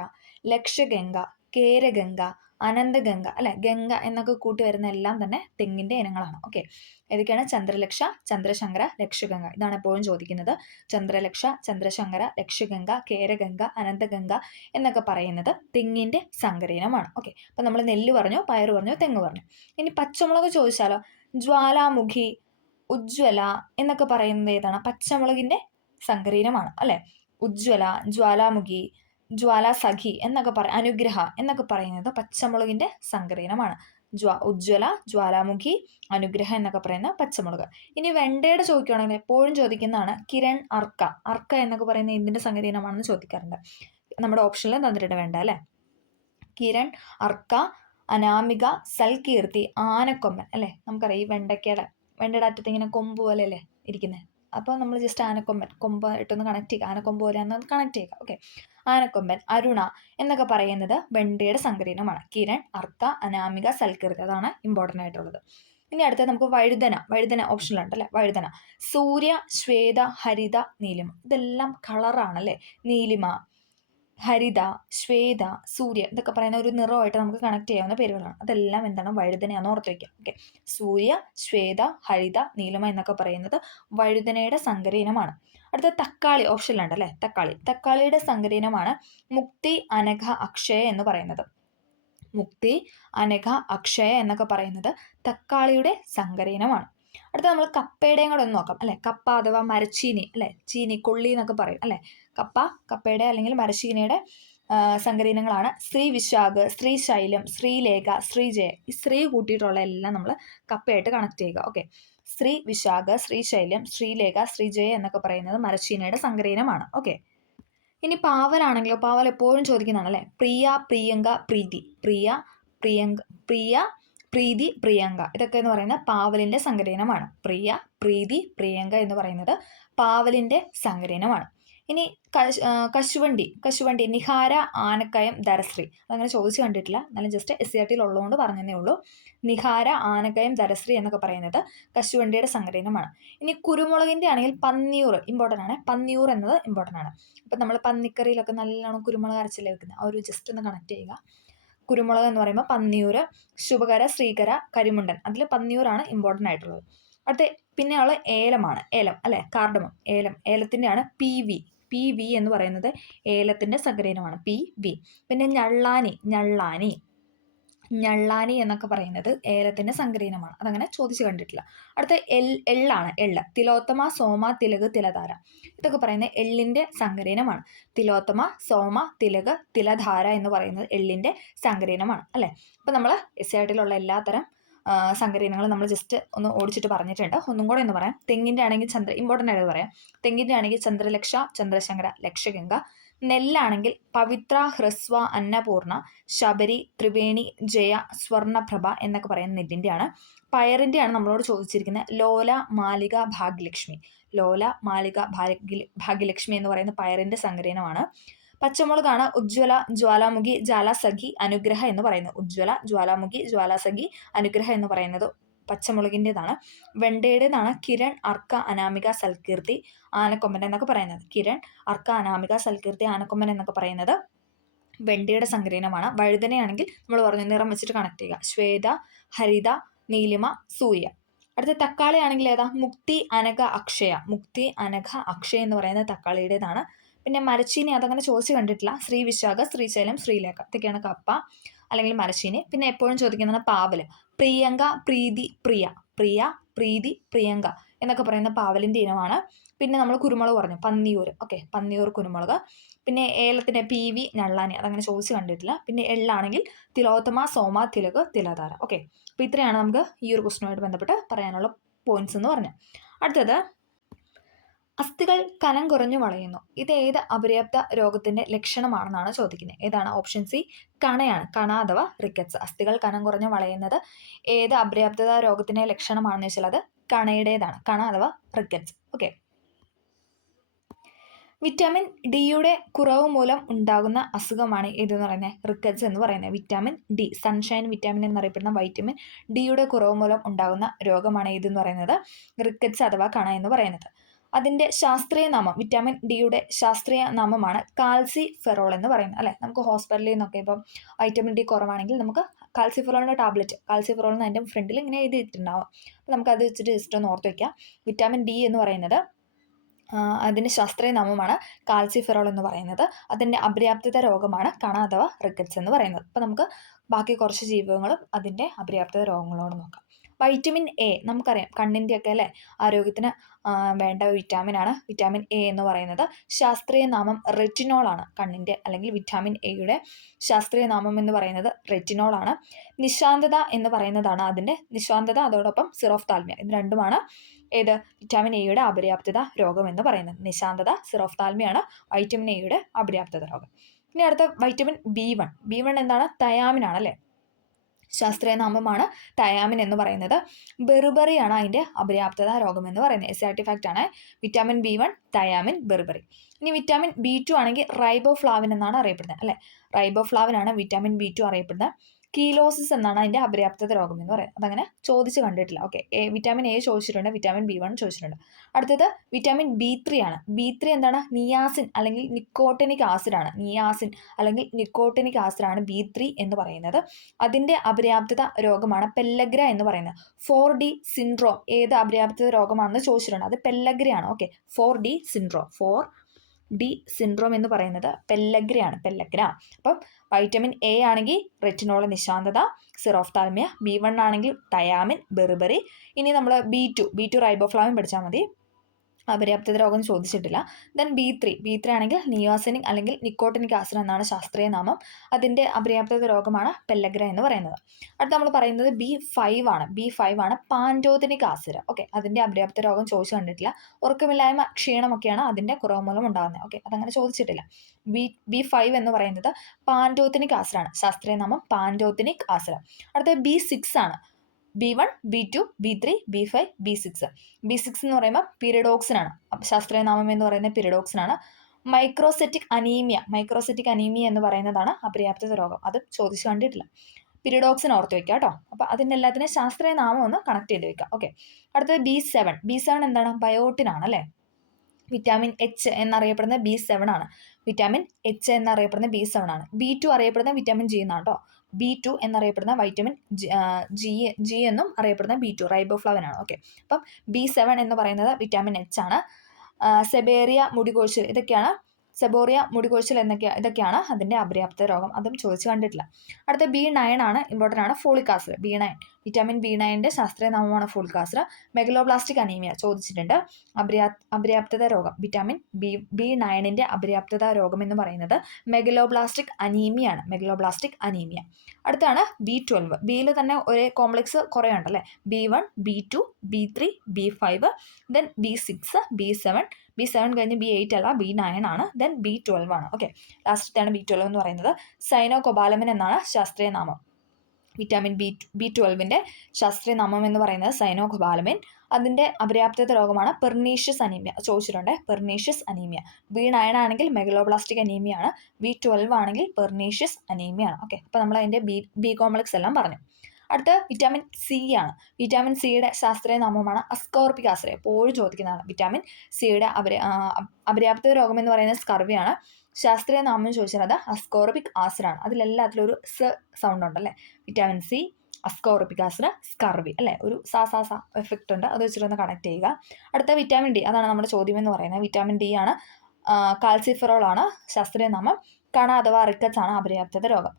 ലക്ഷഗംഗ, കേരഗംഗ, അനന്തഗംഗ അല്ലെ, ഗംഗ എന്നൊക്കെ കൂട്ടി വരുന്ന എല്ലാം തന്നെ തെങ്ങിൻ്റെ ഇനങ്ങളാണ്. ഓക്കെ, ഏതൊക്കെയാണ്? ചന്ദ്രലക്ഷ, ചന്ദ്രശങ്കര, ലക്ഷഗംഗ. ഇതാണ് എപ്പോഴും ചോദിക്കുന്നത്. ചന്ദ്രലക്ഷ, ചന്ദ്രശങ്കര, ലക്ഷഗംഗ, കേരഗംഗ, അനന്തഗംഗ എന്നൊക്കെ പറയുന്നത് തെങ്ങിൻ്റെ സങ്കരയിനമാണ്. ഓക്കെ, അപ്പം നമ്മൾ നെല്ല് പറഞ്ഞു, പയർ പറഞ്ഞു, തെങ്ങ് പറഞ്ഞു. ഇനി പച്ചമുളക് ചോദിച്ചാലോ? ജ്വാലാമുഖി, ഉജ്ജ്വല എന്നൊക്കെ പറയുന്നത് ഏതാണ്? പച്ചമുളകിൻ്റെ സങ്കരയിനമാണ് അല്ലെ. ഉജ്ജ്വല, ജ്വാലാമുഖി, ജ്വാലാസഖി എന്നൊക്കെ അനുഗ്രഹ എന്നൊക്കെ പറയുന്നത് പച്ചമുളകിൻ്റെ സങ്കരയിനമാണ്. ഉജ്ജ്വല, ജ്വാലാമുഖി, അനുഗ്രഹ എന്നൊക്കെ പറയുന്ന പച്ചമുളക്. ഇനി വെണ്ടയുടെ ചോദിക്കുകയാണെങ്കിൽ എപ്പോഴും ചോദിക്കുന്നതാണ് കിരൺ, അർക്ക. അർക്ക എന്നൊക്കെ പറയുന്നത് എന്തിൻ്റെ സങ്കരയിനമാണെന്ന് ചോദിക്കാറുണ്ട്. നമ്മുടെ ഓപ്ഷനിൽ തന്നിട്ടുണ്ട് വേണ്ട അല്ലെ. കിരൺ, അർക്ക, അനാമിക, സൽകീർത്തി, ആനക്കൊമ്പൻ അല്ലെ. നമുക്കറിയാം ഈ വെണ്ടയുടെ അറ്റത്ത് ഇങ്ങനെ കൊമ്പ് പോലെ അല്ലേ ഇരിക്കുന്നത്. അപ്പോൾ നമ്മൾ ജസ്റ്റ് ആനക്കൊമ്പൻ, കൊമ്പ് ഇട്ടൊന്ന് കണക്ട് ചെയ്യുക. ആനക്കൊമ്പ് പോലെ ഒന്ന് കണക്ട് ചെയ്യുക. ഓക്കെ, ആനക്കൊമ്പൻ, അരുണ എന്നൊക്കെ പറയുന്നത് വെണ്ടയുടെ സങ്കരയിനമാണ്. കിരൺ, അർക്ക, അനാമിക, സൽകീർത്തി. അതാണ് ഇമ്പോർട്ടൻ്റ് ആയിട്ടുള്ളത്. ഇനി അടുത്തത് നമുക്ക് വഴുതന ഓപ്ഷനിലുണ്ട് അല്ലേ. വഴുതന, സൂര്യ, ശ്വേത, ഹരിത, നീലിമ. ഇതെല്ലാം കളറാണ് അല്ലേ. നീലിമ, ഹരിത, ശ്വേത, സൂര്യ ഇതൊക്കെ പറയുന്ന ഒരു നിറമായിട്ട് നമുക്ക് കണക്ട് ചെയ്യാവുന്ന പേരുകളാണ്. അതെല്ലാം എന്താണ്? വഴുതനയാണെന്ന് ഓർത്ത് വയ്ക്കുക. ഓക്കെ, സൂര്യ, ശ്വേത, ഹരിത, നീലിമ എന്നൊക്കെ പറയുന്നത് വഴുതനയുടെ സങ്കരയിനമാണ്. അടുത്ത തക്കാളി ഓപ്ഷനിലുണ്ട് അല്ലേ. തക്കാളിയുടെ സങ്കരയിനമാണ് മുക്തി, അനഘ, അക്ഷയ എന്ന് പറയുന്നത്. മുക്തി, അനഘ, അക്ഷയ എന്നൊക്കെ പറയുന്നത് തക്കാളിയുടെ സങ്കരയിനമാണ്. അടുത്ത നമ്മൾ കപ്പയുടെയും കൂടെ ഒന്ന് നോക്കാം അല്ലെ. കപ്പ അഥവാ മരച്ചീനി അല്ലെ, ചീനി, കൊള്ളി എന്നൊക്കെ പറയും അല്ലെ. കപ്പയുടെ അല്ലെങ്കിൽ മരച്ചീനിയുടെ സങ്കരയിനങ്ങളാണ് ശ്രീ വിശാഖ്, ശ്രീശൈലം, ശ്രീലേഖ, ശ്രീജയ. ഈ ശ്രീ കൂട്ടിയിട്ടുള്ള എല്ലാം നമ്മൾ കപ്പയായിട്ട് കണക്ട് ചെയ്യുക. ഓക്കെ, ശ്രീ വിശാഖ്, ശ്രീശൈലം, ശ്രീലേഖ, ശ്രീജയ എന്നൊക്കെ പറയുന്നത് മരച്ചീനിയുടെ സങ്കരയിനമാണ്. ഓക്കെ, ഇനി പാവലാണെങ്കിലോ? പാവൽ എപ്പോഴും ചോദിക്കുന്നതാണ് അല്ലേ. പ്രിയ, പ്രിയങ്ക, പ്രീതി. പ്രിയ, പ്രീതി, പ്രിയങ്ക ഇതൊക്കെ എന്ന് പറയുന്നത് പാവലിൻ്റെ സങ്കരയിനമാണ്. പ്രിയ, പ്രീതി, പ്രിയങ്ക എന്ന് പറയുന്നത് പാവലിൻ്റെ സങ്കരയിനമാണ്. ഇനി കശുവണ്ടി, നിഹാര, ആനക്കയം, ധരശ്രീ. അതങ്ങനെ ചോദിച്ചു കണ്ടിട്ടില്ല, എന്നാലും ജസ്റ്റ് SCERT ഉള്ളതുകൊണ്ട് പറഞ്ഞതേ ഉള്ളൂ. നിഹാര, ആനക്കയം, ധരശ്രീ എന്നൊക്കെ പറയുന്നത് കശുവണ്ടിയുടെ സങ്കരയിനമാണ്. ഇനി കുരുമുളകിൻ്റെ ആണെങ്കിൽ പന്നിയൂർ ഇമ്പോർട്ടൻ്റ് ആണ്. പന്നിയൂർ എന്നത് ഇമ്പോർട്ടൻ്റ് ആണ്. അപ്പം നമ്മൾ പന്നിക്കറിയിലൊക്കെ നല്ലോണം കുരുമുളക് അരച്ചല്ലേ വെക്കുന്നത്. ആ ഒരു ജസ്റ്റ് ഒന്ന് കണക്ട് ചെയ്യുക. കുരുമുളക് എന്ന് പറയുമ്പോൾ പന്നിയൂർ, ശുഭകര, ശ്രീകര, കരിമുണ്ടൻ. അതിൽ പന്നിയൂറാണ് ഇമ്പോർട്ടൻ്റ് ആയിട്ടുള്ളത്. അടുത്ത പിന്നെയുള്ള ഏലമാണ്. ഏലം അല്ലേ, കാർഡമം. ഏലത്തിൻ്റെയാണ് PV എന്ന് പറയുന്നത് ഏലത്തിൻ്റെ സങ്കരയിനമാണ്. PV. പിന്നെ ഞള്ളാനി എന്നൊക്കെ പറയുന്നത് ഏലത്തിൻ്റെ സങ്കരയിനമാണ്. അതങ്ങനെ ചോദിച്ചു കണ്ടിട്ടില്ല. അടുത്ത എള്ളാണ്. തിലോത്തമ, സോമ, തിലക്, തിലധാര. ഇതൊക്കെ പറയുന്നത് എള്ളിൻ്റെ സങ്കരയിനമാണ്. തിലോത്തമ, സോമ, തിലക്, തിലധാര എന്ന് പറയുന്നത് എള്ളിൻ്റെ സങ്കരയിനമാണ് അല്ലേ. അപ്പം നമ്മൾ SCERT എല്ലാത്തരം സങ്കരയിനങ്ങൾ നമ്മൾ ജസ്റ്റ് ഒന്ന് ഓടിച്ചിട്ട് പറഞ്ഞിട്ടുണ്ട്. ഒന്നും കൂടെ എന്ന് പറയാം. തെങ്ങിൻ്റെ ആണെങ്കിൽ ഇമ്പോർട്ടൻ്റ് ആയിട്ട് പറയാം. തെങ്ങിൻ്റെ ആണെങ്കിൽ ചന്ദ്രലക്ഷ, ചന്ദ്രശങ്കര, ലക്ഷഗംഗ. നെല്ലാണെങ്കിൽ പവിത്ര, ഹ്രസ്വ, അന്നപൂർണ്ണ, ശബരി, ത്രിവേണി, ജയ, സ്വർണപ്രഭ എന്നൊക്കെ പറയുന്ന നെല്ലിൻ്റെയാണ്. പയറിൻ്റെയാണ് നമ്മളോട് ചോദിച്ചിരിക്കുന്നത് ലോല, മാലിക, ഭാഗ്യലക്ഷ്മി. ലോല, മാലിക, ഭാഗ്യലക്ഷ്മി എന്ന് പറയുന്ന പയറിൻ്റെ സങ്കരയിനമാണ്. പച്ചമുളകാണ് ഉജ്ജ്വല, ജ്വാലാമുഖി, ജാലാസഖി, അനുഗ്രഹ എന്ന് പറയുന്നത്. ഉജ്ജ്വല, ജ്വാലാമുഖി, ജാലാസഖി, അനുഗ്രഹ എന്ന് പറയുന്നത് പച്ചമുളകിൻ്റെതാണ്. വെണ്ടയുടേതാണ് കിരൺ, അർക്ക, അനാമിക, സൽകീർത്തി, ആനക്കൊമ്പൻ എന്നൊക്കെ പറയുന്നത്. കിരൺ, അർക്ക, അനാമിക, സൽകീർത്തി, ആനക്കൊമ്പൻ എന്നൊക്കെ പറയുന്നത് വെണ്ടയുടെ സങ്കരയിനമാണ്. വഴുതനയാണെങ്കിൽ നമ്മൾ പറഞ്ഞു നിറം വെച്ചിട്ട് കണക്ട് ചെയ്യുക. ശ്വേത, ഹരിത, നീലിമ, സൂര്യ. അടുത്ത തക്കാളി ആണെങ്കിൽ ഏതാ? മുക്തി, അനഘ, അക്ഷയ. മുക്തി, അനഘ, അക്ഷയ എന്ന് പറയുന്നത് തക്കാളിയുടേതാണ്. പിന്നെ മരച്ചീനി അതങ്ങനെ ചോദിച്ചു കണ്ടിട്ടില്ല. ശ്രീ വിശാഖ, ശ്രീശൈലം, ശ്രീലേഖ ഇതൊക്കെയാണ് കപ്പ അല്ലെങ്കിൽ മരച്ചീനി. പിന്നെ എപ്പോഴും ചോദിക്കുന്നതാണ് പാവല്. പ്രിയങ്ക, പ്രീതി, പ്രീതി, പ്രിയങ്ക എന്നൊക്കെ പറയുന്ന പാവലിൻ്റെ ഇനമാണ്. പിന്നെ നമ്മൾ കുരുമുളക് പറഞ്ഞു, പന്നിയൂർ. ഓക്കെ, പന്നിയൂർ കുരുമുളക്. പിന്നെ ഏലത്തിൻ്റെ PV, ഞള്ളാനി അതങ്ങനെ ചോദിച്ചു കണ്ടിട്ടില്ല. പിന്നെ എള്ളാണെങ്കിൽ തിലോത്തമ, സോമ, തിലക്, തിലധാര. ഓക്കെ, അപ്പോൾ ഇത്രയാണ് നമുക്ക് ഈ ഒരു ക്വസ്റ്റിനുമായിട്ട് ബന്ധപ്പെട്ട് പറയാനുള്ള പോയിന്റ്സ് എന്ന് പറഞ്ഞു. അടുത്തത് അസ്ഥികൾ കനം കുറഞ്ഞു വളയുന്നു. ഇത് ഏത് അപര്യാപ്ത രോഗത്തിന്റെ ലക്ഷണമാണെന്നാണ് ചോദിക്കുന്നത്. ഏതാണ്? ഓപ്ഷൻ സി കണയാണ്. കണ അഥവാ റിക്കറ്റ്സ്. അസ്ഥികൾ കനം കുറഞ്ഞു വളയുന്നത് ഏത് അപര്യാപ്തത രോഗത്തിന്റെ ലക്ഷണമാണെന്ന് വെച്ചാൽ അത് കണയുടേതാണ്. കണ അഥവാ റിക്കറ്റ്സ്. ഓക്കെ. വിറ്റാമിൻ ഡിയുടെ കുറവ് മൂലം ഉണ്ടാകുന്ന അസുഖമാണ് ഏതെന്ന് പറയുന്നത്? റിക്കറ്റ്സ് എന്ന് പറയുന്നത്. വിറ്റാമിൻ ഡി, സൺഷൈൻ വിറ്റാമിൻ എന്നറിയപ്പെടുന്ന വൈറ്റമിൻ ഡിയുടെ കുറവ് മൂലം ഉണ്ടാകുന്ന രോഗമാണ് ഏതെന്ന് പറയുന്നത്? റിക്കറ്റ്സ് അഥവാ കണ എന്ന് പറയുന്നത്. അതിൻ്റെ ശാസ്ത്രീയ നാമം, വിറ്റാമിൻ ഡിയുടെ ശാസ്ത്രീയ നാമമാണ് കാൽസിഫെറോൾ എന്ന് പറയുന്നത്. അല്ലേ, നമുക്ക് ഹോസ്പിറ്റലിൽ നിന്നൊക്കെ ഇപ്പം വൈറ്റമിൻ ഡി കുറവാണെങ്കിൽ നമുക്ക് കാൽസിഫെറോളിൻ്റെ ടാബ്ലറ്റ്, കാൽസിഫെറോൾ എന്ന് അതിൻ്റെ ഫ്രണ്ടിൽ ഇങ്ങനെ എഴുതിയിട്ടുണ്ടാവും. അപ്പോൾ നമുക്കത് വെച്ചിട്ട് ജസ്റ്റ് ഒന്ന് ഓർത്ത് വയ്ക്കാം. വിറ്റാമിൻ ഡി എന്ന് പറയുന്നത് അതിൻ്റെ ശാസ്ത്രീയ നാമമാണ് കാൽസിഫെറോൾ എന്ന് പറയുന്നത്. അതിൻ്റെ അപര്യാപ്തത രോഗമാണ് കണ അഥവാ റിക്കറ്റ്സ് എന്ന് പറയുന്നത്. അപ്പോൾ നമുക്ക് ബാക്കി കുറച്ച് ജീവകങ്ങളും അതിൻ്റെ അപര്യാപ്തത രോഗങ്ങളോട് നോക്കാം. വൈറ്റമിൻ എ നമുക്കറിയാം, കണ്ണിൻ്റെയൊക്കെ അല്ലേ ആരോഗ്യത്തിന് വേണ്ട വിറ്റാമിനാണ് വിറ്റാമിൻ എ എന്ന് പറയുന്നത്. ശാസ്ത്രീയ നാമം റെറ്റിനോളാണ്. കണ്ണിൻ്റെ അല്ലെങ്കിൽ വിറ്റാമിൻ എയുടെ ശാസ്ത്രീയ നാമം എന്ന് പറയുന്നത് റെറ്റിനോളാണ്. നിശാന്തത എന്ന് പറയുന്നതാണ് അതിൻ്റെ നിശാന്തത, അതോടൊപ്പം സിറോഫ്താൽമിയ, ഇത് രണ്ടുമാണ് ഏത് വിറ്റാമിൻ എയുടെ അപര്യാപ്തത രോഗം എന്ന് പറയുന്നത്. നിശാന്തത, സിറോഫ്താൽമിയാണ് വൈറ്റമിൻ എയുടെ അപര്യാപ്തത രോഗം. ഇനി അടുത്ത വൈറ്റമിൻ ബി1 എന്താണ്? തയാമിനാണ് അല്ലേ, ശാസ്ത്രീയ നാമമാണ് തയാമിൻ എന്ന് പറയുന്നത്. ബെർബറിയാണ് അതിൻ്റെ അപര്യാപ്തത രോഗം എന്ന് പറയുന്നത്. എസ്ആർടി ഫാക്റ്റ് ആണ്. Vitamin B one thiamine, beriberi. ഇനി വിറ്റാമിൻ ബി2 ആണെങ്കിൽ റൈബോഫ്ലാവിൻ എന്നാണ് അറിയപ്പെടുന്നത് അല്ലേ. റൈബോഫ്ലാവിൻ ആണ് വിറ്റാമിൻ ബി2 അറിയപ്പെടുന്നത്. കീലോസിസ് എന്നാണ് അതിൻ്റെ അപര്യാപ്തത രോഗം എന്ന് പറയുന്നത്. അതങ്ങനെ ചോദിച്ച് കണ്ടിട്ടില്ല. ഓക്കെ, വിറ്റാമിൻ എ ചോദിച്ചിട്ടുണ്ട്, വിറ്റാമിൻ ബി1 ചോദിച്ചിട്ടുണ്ട്. അടുത്തത് വിറ്റാമിൻ ബി3 ആണ്. ബി3 എന്താണ്? നിയാസിൻ അല്ലെങ്കിൽ നിക്കോട്ടിനിക് ആസിഡാണ്. നിയാസിൻ അല്ലെങ്കിൽ നിക്കോട്ടിനിക് ആസിഡാണ് ബി3 എന്ന് പറയുന്നത്. അതിൻ്റെ അപര്യാപ്തത രോഗമാണ് പെല്ലഗ്ര എന്ന് പറയുന്നത്. 4D സിൻഡ്രോം ഏത് അപര്യാപ്തത രോഗമാണെന്ന് ചോദിച്ചിട്ടുണ്ട്. അത് പെല്ലഗ്രയാണ്. ഓക്കെ, 4D സിൻഡ്രോം എന്ന് പറയുന്നത് പെല്ലഗ്രയാണ്. പെല്ലഗ്ര. അപ്പം വൈറ്റമിൻ എ ആണെങ്കിൽ റെറ്റിനോൾ, നിശാന്തത, സിറോഫ്താൽമിയ. ബി1 ആണെങ്കിൽ തയാമിൻ, ബെർബറി. ഇനി നമ്മൾ ബി2 റൈബോഫ്ലാവിൻ പഠിച്ചാൽ മതി. അപര്യാപ്തത രോഗം ചോദിച്ചിട്ടില്ല. ദെൻ ബി3 ആണെങ്കിൽ നിയാസിനിക് അല്ലെങ്കിൽ നിക്കോട്ടിനിക് ആസിഡ് എന്നാണ് ശാസ്ത്രീയ നാമം. അതിൻ്റെ അപര്യാപ്തത രോഗമാണ് പെല്ലഗ്ര എന്ന് പറയുന്നത്. അടുത്ത നമ്മൾ പറയുന്നത് ബി5 ആണ് പാൻറ്റോതിനിക് ആസിഡ്. ഓക്കെ, അതിൻ്റെ അപര്യാപ്തത രോഗം ചോദിച്ചു കണ്ടിട്ടില്ല. ഉറക്കമില്ലായ്മ, ക്ഷീണമൊക്കെയാണ് അതിൻ്റെ കുറവ് മൂലം ഉണ്ടാകുന്നത്. ഓക്കെ, അതങ്ങനെ ചോദിച്ചിട്ടില്ല. ബി5 എന്ന് പറയുന്നത് പാൻറ്റോതിനിക് ആസിഡാണ്. ശാസ്ത്രീയ നാമം പാൻറ്റോതിനിക് ആസിഡ്. അടുത്ത ബി6 ആണ്. ബി1, ബി2, ബി3, ബി5, ബി6 എന്ന് പറയുമ്പോൾ പിരിഡോക്സിനാണ്. ശാസ്ത്രീയ നാമം എന്ന് പറയുന്നത് പിരിഡോക്സിനാണ്. മൈക്രോസെറ്റിക് അനീമിയ എന്ന് പറയുന്നതാണ് അപര്യാപ്തത രോഗം. അത് ചോദിച്ചു കണ്ടിട്ടില്ല. പിരിഡോക്സിൻ ഓർത്ത് വെക്കുക കേട്ടോ. അപ്പോൾ അതിൻ്റെ എല്ലാത്തിനും ശാസ്ത്രീയ നാമം ഒന്ന് കണക്ട് ചെയ്ത് വെക്കുക. ഓക്കെ, അടുത്തത് ബി7 എന്താണ്? ബയോട്ടിനാണ് അല്ലേ. വിറ്റാമിൻ എച്ച് എന്നറിയപ്പെടുന്ന ബി7 ആണ്. വിറ്റാമിൻ എച്ച് എന്നറിയപ്പെടുന്ന ബി7 ആണ്. ബി2 അറിയപ്പെടുന്ന വിറ്റാമിൻ ജി എന്നാണ് കേട്ടോ. ബി2 എന്നറിയപ്പെടുന്ന വൈറ്റമിൻ ജി എന്നും അറിയപ്പെടുന്ന ബി2 റൈബോഫ്ലാവിൻ ആണ്. ഓക്കെ, അപ്പം ബി7 എന്ന് പറയുന്നത് വിറ്റാമിൻ എച്ച് ആണ്. സെബോറിയ മുടികൊഴിച്ചിൽ ഇതൊക്കെയാണ് അതിൻ്റെ അപര്യാപ്തത രോഗം. അതും ചോദിച്ചു കണ്ടിട്ടില്ല. അടുത്ത ബി9 ആണ്. ഇമ്പോർട്ടൻ്റ് ആണ്. Folic acid. വിറ്റാമിൻ ബി9ൻ്റെ ശാസ്ത്രീയ നാമമാണ് ഫോളിക് ആസിഡ്. മെഗലോബ്ലാസ്റ്റിക് അനീമിയ ചോദിച്ചിട്ടുണ്ട്. അപര്യാപ്തത രോഗം വിറ്റാമിൻ ബി9ൻ്റെ അപര്യാപ്തത രോഗം എന്ന് പറയുന്നത് മെഗലോബ്ലാസ്റ്റിക് അനീമിയ. അടുത്താണ് ബി12. ബിയിൽ തന്നെ ഒരേ കോംപ്ലക്സ് കുറേ ഉണ്ടല്ലേ. ബി1, ബി2, ബി3, ബി5, ദെൻ ബി6, ബി7 കഴിഞ്ഞ് ബി8 അല്ല, ബി9 ആണ്. ദെൻ ബി12 ആണ്. ഓക്കെ, ലാസ്റ്റത്തെയാണ് ബി12 എന്ന് പറയുന്നത്. സൈനോകൊബാലമിൻ എന്നാണ് ശാസ്ത്രീയ നാമം. വിറ്റാമിൻ ബി12ൻ്റെ ശാസ്ത്രീയ നാമം എന്ന് പറയുന്നത് സൈനോകൊബാലമിൻ. അതിൻ്റെ അപര്യാപ്തത രോഗമാണ് പെർനീഷ്യസ് അനീമിയ ചോദിച്ചിട്ടുണ്ട്. Pernicious anaemia. ബി9 ആണെങ്കിൽ മെഗലോബ്ലാസ്റ്റിക് അനീമിയ ആണ്. ബി12 ആണെങ്കിൽ പെർനീഷ്യസ് അനീമിയ ആണ്. ഓക്കെ, അപ്പോൾ നമ്മൾ അതിൻ്റെ ബി കോംപ്ലക്സ് എല്ലാം പറഞ്ഞു. അടുത്ത വിറ്റാമിൻ സി ആണ്. വിറ്റാമിൻ സിയുടെ ശാസ്ത്രീയ നാമമാണ് അസ്കോർബിക് ആസിഡ്. എപ്പോഴും ചോദിക്കുന്നതാണ്. വിറ്റാമിൻ സിയുടെ അപര്യാപ്തത രോഗം എന്ന് പറയുന്നത് സ്കർവിയാണ്. ശാസ്ത്രീയ നാമം ചോദിച്ചാൽ അത് അസ്കോർബിക് ആസിഡാണ്. അതിലെല്ലാത്തിലും ഒരു സൗണ്ട് ഉണ്ടല്ലേ. Vitamin C, ascorbic acid, scurvy അല്ലേ, ഒരു സാ എഫക്റ്റ് ഉണ്ട്. അത് വെച്ചിട്ടൊന്ന് കണക്ട് ചെയ്യുക. അടുത്ത വിറ്റാമിൻ ഡി, അതാണ് നമ്മുടെ ചോദ്യം എന്ന് പറയുന്നത്. വിറ്റാമിൻ ഡി ആണ്. കാൽസിഫെറോൾ ആണ് ശാസ്ത്രീയ നാമം. കണ അഥവാ റിക്കറ്റ്സ് ആണ് അപര്യാപ്തത രോഗം.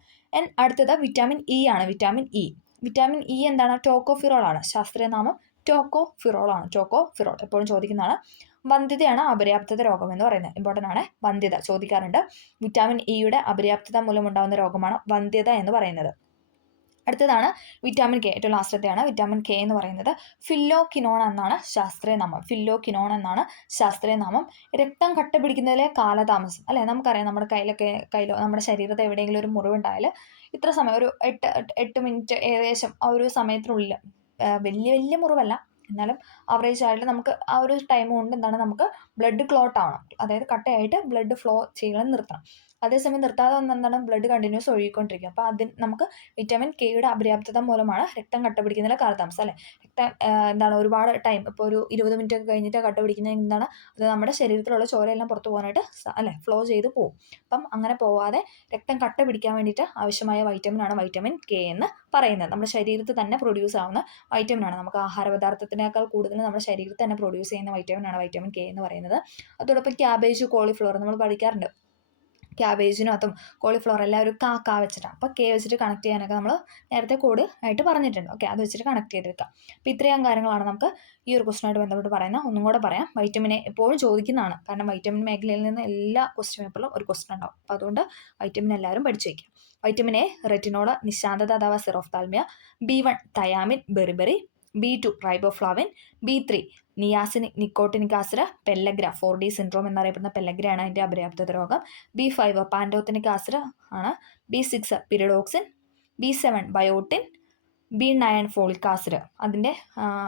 അടുത്തത് വിറ്റാമിൻ ഇ ആണ്. വിറ്റാമിൻ ഇ എന്താണ്? ടോക്കോഫിറോൾ ആണ്. ശാസ്ത്രീയ നാമം ടോക്കോഫിറോൾ ആണ്. ടോക്കോഫിറോൾ എപ്പോഴും ചോദിക്കുന്നതാണ്. വന്ധ്യതയാണ് അപര്യാപ്തത രോഗം എന്ന് പറയുന്നത്. ഇമ്പോർട്ടൻ്റ് ആണ്. വന്ധ്യത ചോദിക്കാറുണ്ട്. വിറ്റാമിൻ ഇയുടെ അപര്യാപ്തത മൂലമുണ്ടാകുന്ന രോഗമാണ് വന്ധ്യത എന്ന് പറയുന്നത്. അടുത്തതാണ് വിറ്റാമിൻ കെ, ഏറ്റവും ലാസ്റ്റത്തെയാണ്. വിറ്റാമിൻ കെ എന്ന് പറയുന്നത് ഫില്ലോക്വിനോൺ എന്നാണ് ശാസ്ത്രീയ നാമം. ഫില്ലോക്വിനോൺ എന്നാണ് ശാസ്ത്രീയ നാമം. രക്തം കട്ട പിടിക്കുന്നതിലെ കാലതാമസം അല്ലേ, നമുക്കറിയാം നമ്മുടെ കയ്യിലോ നമ്മുടെ ശരീരത്തെ എവിടെയെങ്കിലും ഒരു മുറിവുണ്ടായാൽ ഇത്ര സമയം, ഒരു 8 മിനിറ്റ് ഏകദേശം ആ ഒരു സമയത്തിനുള്ളിൽ, വലിയ മുറിവല്ല എന്നാലും ആവറേജ് ആയിട്ട് നമുക്ക് ആ ഒരു ടൈം കൊണ്ട് എന്താണ് നമുക്ക് ബ്ലഡ് ക്ലോട്ട് ആവണം, അതായത് കട്ടയായിട്ട് ബ്ലഡ് ഫ്ലോ ചെയ്യണം, നിർത്തണം. അതേസമയം നിർത്താതെ എന്താണ് ബ്ലഡ് കണ്ടിന്യൂസ് ഒഴുകിക്കൊണ്ടിരിക്കും. അപ്പോൾ അതിന് നമുക്ക് വിറ്റാമിൻ കെയുടെ അപര്യാപ്തത മൂലമാണ് രക്തം കട്ട പിടിക്കുന്നതിലെ കാലതാമസം അല്ലേ. രക്തം എന്താണ് ഒരുപാട് ടൈം, ഇപ്പോൾ ഒരു 20 മിനിറ്റ് ഒക്കെ കഴിഞ്ഞിട്ട് കട്ട പിടിക്കുന്നത് എന്താണ്, അത് നമ്മുടെ ശരീരത്തിലുള്ള ചോരയെല്ലാം പുറത്തു പോകാനായിട്ട് അല്ലേ ഫ്ലോ ചെയ്ത് പോകും. അപ്പം അങ്ങനെ പോവാതെ രക്തം കട്ട പിടിക്കാൻ വേണ്ടിയിട്ട് ആവശ്യമായ വൈറ്റമിനാണ് വൈറ്റമിൻ കെ എന്ന് പറയുന്നത്. നമ്മുടെ ശരീരത്തിൽ തന്നെ പ്രൊഡ്യൂസ് ആവുന്ന വൈറ്റമിനാണ്. നമുക്ക് ആഹാര പദാർത്ഥത്തിനേക്കാൾ കൂടുതൽ നമ്മുടെ ശരീരത്തിൽ തന്നെ പ്രൊഡ്യൂസ് ചെയ്യുന്ന വൈറ്റമിനാണ് വൈറ്റമിൻ കെ എന്ന് പറയുന്നത്. അതോടൊപ്പം ക്യാബേജ്, കോളിഫ്ലവർ നമ്മൾ പഠിക്കാറുണ്ട്. ക്യാബേജിനകത്തും കോളിഫ്ലവർ എല്ലാം ഒരു കാ വെച്ചിട്ടാണ്. അപ്പോൾ കെ വെച്ചിട്ട് കണക്ട് ചെയ്യാനൊക്കെ നമ്മൾ നേരത്തെ കോഡ് ആയിട്ട് പറഞ്ഞിട്ടുണ്ട്. ഓക്കെ, അത് വെച്ചിട്ട് കണക്ട് ചെയ്ത് വെക്കാം. അപ്പോൾ ഇത്രയും കാര്യങ്ങളാണ് നമുക്ക് ഈ ഒരു ക്വസ്റ്റനായിട്ട് ബന്ധപ്പെട്ട് പറയുന്നത്. ഒന്നും കൂടെ പറയാം, വൈറ്റമിനെ എപ്പോഴും ചോദിക്കുന്നതാണ്, കാരണം വൈറ്റമിൻ മേഖലയിൽ നിന്ന് എല്ലാ ക്വസ്റ്റ്യൻ പേപ്പറിലും ഒരു ക്വസ്റ്റൻ ഉണ്ടാവും. അപ്പോൾ അതുകൊണ്ട് വൈറ്റമിൻ എല്ലാവരും പഠിച്ചു വയ്ക്കുക. വൈറ്റമിൻ എ റെറ്റിനോള്, നിശാന്തത അഥവാ xerophthalmia. B1 thiamine, beriberi. B2 riboflavin. B3 നിയാസിനിക് nicotinic acid, pellagra 4D syndrome എന്നറിയപ്പെടുന്ന പെല്ലഗ്രയാണ് അതിൻ്റെ അപര്യാപ്തത രോഗം. B5 പാൻഡോത്തനിക് ആസിഡ് ആണ്. B6 pyridoxine. B7 biotin. B9 folic acid, അതിൻ്റെ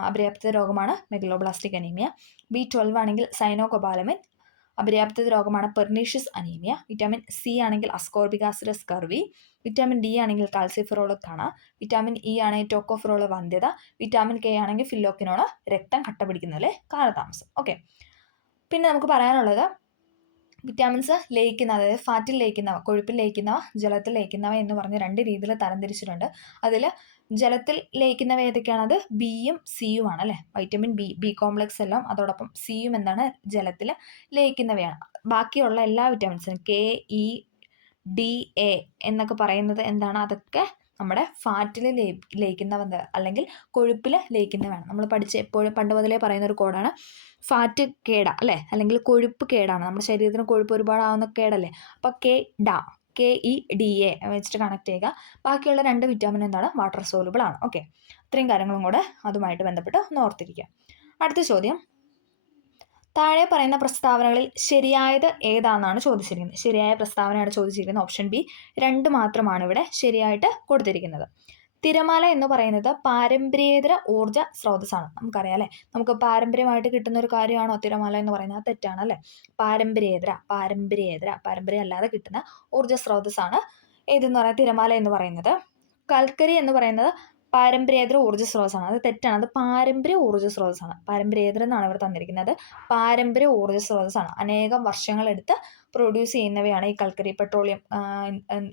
അപര്യാപ്തത രോഗമാണ് മെഗലോബ്ലാസ്റ്റിക് അനീമിയ. B12 ആണെങ്കിൽ സൈനോകൊബാലമിൻ, അപര്യാപ്തത രോഗമാണ് പെർനീഷ്യസ് അനീമിയ. വിറ്റാമിൻ സി ആണെങ്കിൽ ascorbic acid, scurvy. Vitamin D ആണെങ്കിൽ കാൽസിഫെറോൾ കണ. വിറ്റാമിൻ ഇ ആണെങ്കിൽ ടോക്കോഫെറോൾ വന്ധ്യത. വിറ്റാമിൻ കെ ആണെങ്കിൽ ഫില്ലോക്വിനോൾ രക്തം കട്ട പിടിക്കുന്നതിലെ കാലതാമസം. ഓക്കെ, പിന്നെ നമുക്ക് പറയാനുള്ളത് വിറ്റാമിൻസ് ലയിക്കുന്ന, അതായത് ഫാറ്റിൽ ലയിക്കുന്നവ, കൊഴുപ്പിൽ ലയിക്കുന്നവ, ജലത്തിൽ ലയിക്കുന്നവ എന്ന് പറഞ്ഞ് 2 രീതിയിൽ തരംതിരിച്ചിട്ടുണ്ട്. അതിൽ ജലത്തിൽ ലയിക്കുന്നവ ഏതൊക്കെയാണ്? അത് ബിയും സിയും ആണ് അല്ലേ. വൈറ്റമിൻ ബി കോംപ്ലക്സ് എല്ലാം, അതോടൊപ്പം സിയും എന്താണ് ജലത്തിൽ ലയിക്കുന്നവയാണ്. ബാക്കിയുള്ള എല്ലാ വിറ്റാമിൻസിനും കെ, ഇ, ഡി, എ എന്നൊക്കെ പറയുന്നത് എന്താണ്, അതൊക്കെ നമ്മുടെ ഫാറ്റിൽ ലയിക്കുന്നവ അല്ലെങ്കിൽ കൊഴുപ്പിൽ ലയിക്കുന്നവയാണ്. നമ്മൾ പഠിച്ച് എപ്പോഴും പണ്ട് മുതലേ പറയുന്ന ഒരു കോഡാണ് ഫാറ്റ് കേട അല്ലേ, അല്ലെങ്കിൽ കൊഴുപ്പ് കേടാണ്. നമ്മുടെ ശരീരത്തിന് കൊഴുപ്പ് ഒരുപാടാവുന്ന കേടല്ലേ. അപ്പോൾ KEDA വെച്ചിട്ട് കണക്ട് ചെയ്യുക. ബാക്കിയുള്ള 2 വിറ്റാമിൻ എന്താണ്, വാട്ടർ സോലുബിൾ ആണ്. ഓക്കെ, ഇത്രയും കാര്യങ്ങളും കൂടെ അതുമായിട്ട് ബന്ധപ്പെട്ട് ഒന്ന് ഓർത്തിരിക്കുക. അടുത്ത ചോദ്യം, താഴെ പറയുന്ന പ്രസ്താവനകളിൽ ശരിയായത് ഏതാണെന്നാണ് ചോദിച്ചിരിക്കുന്നത്. ശരിയായ പ്രസ്താവനയാണ് ചോദിച്ചിരിക്കുന്നത്. ഓപ്ഷൻ ബി 2 മാത്രമാണ് ഇവിടെ ശരിയായിട്ട് കൊടുത്തിരിക്കുന്നത്. തിരമാല എന്ന് പറയുന്നത് പാരമ്പര്യേതര ഊർജ്ജ സ്രോതസ്സാണ്. നമുക്കറിയാം അല്ലേ, നമുക്ക് പാരമ്പര്യമായിട്ട് കിട്ടുന്ന ഒരു കാര്യമാണോ തിരമാല എന്ന് പറയുന്നത്? അത് തെറ്റാണ് അല്ലേ. പാരമ്പര്യം അല്ലാതെ കിട്ടുന്ന ഊർജ്ജ സ്രോതസ്സാണ് ഏതെന്ന് പറയുന്നത് തിരമാല എന്ന് പറയുന്നത്. കൽക്കരി എന്ന് പറയുന്നത് പാരമ്പര്യേതര ഊർജ്ജ സ്രോതസ്സാണ്. അത് തെറ്റാണ്, അത് പാരമ്പര്യ ഊർജ്ജ സ്രോതസ്സാണ്. പാരമ്പര്യേതര എന്നാണ് ഇവിടെ തന്നിരിക്കുന്നത്. പാരമ്പര്യ ഊർജ്ജ സ്രോതസ്സാണ്. അനേകം വർഷങ്ങളെടുത്ത് പ്രൊഡ്യൂസ് ചെയ്യുന്നവയാണ് ഈ കൽക്കരി, പെട്രോളിയം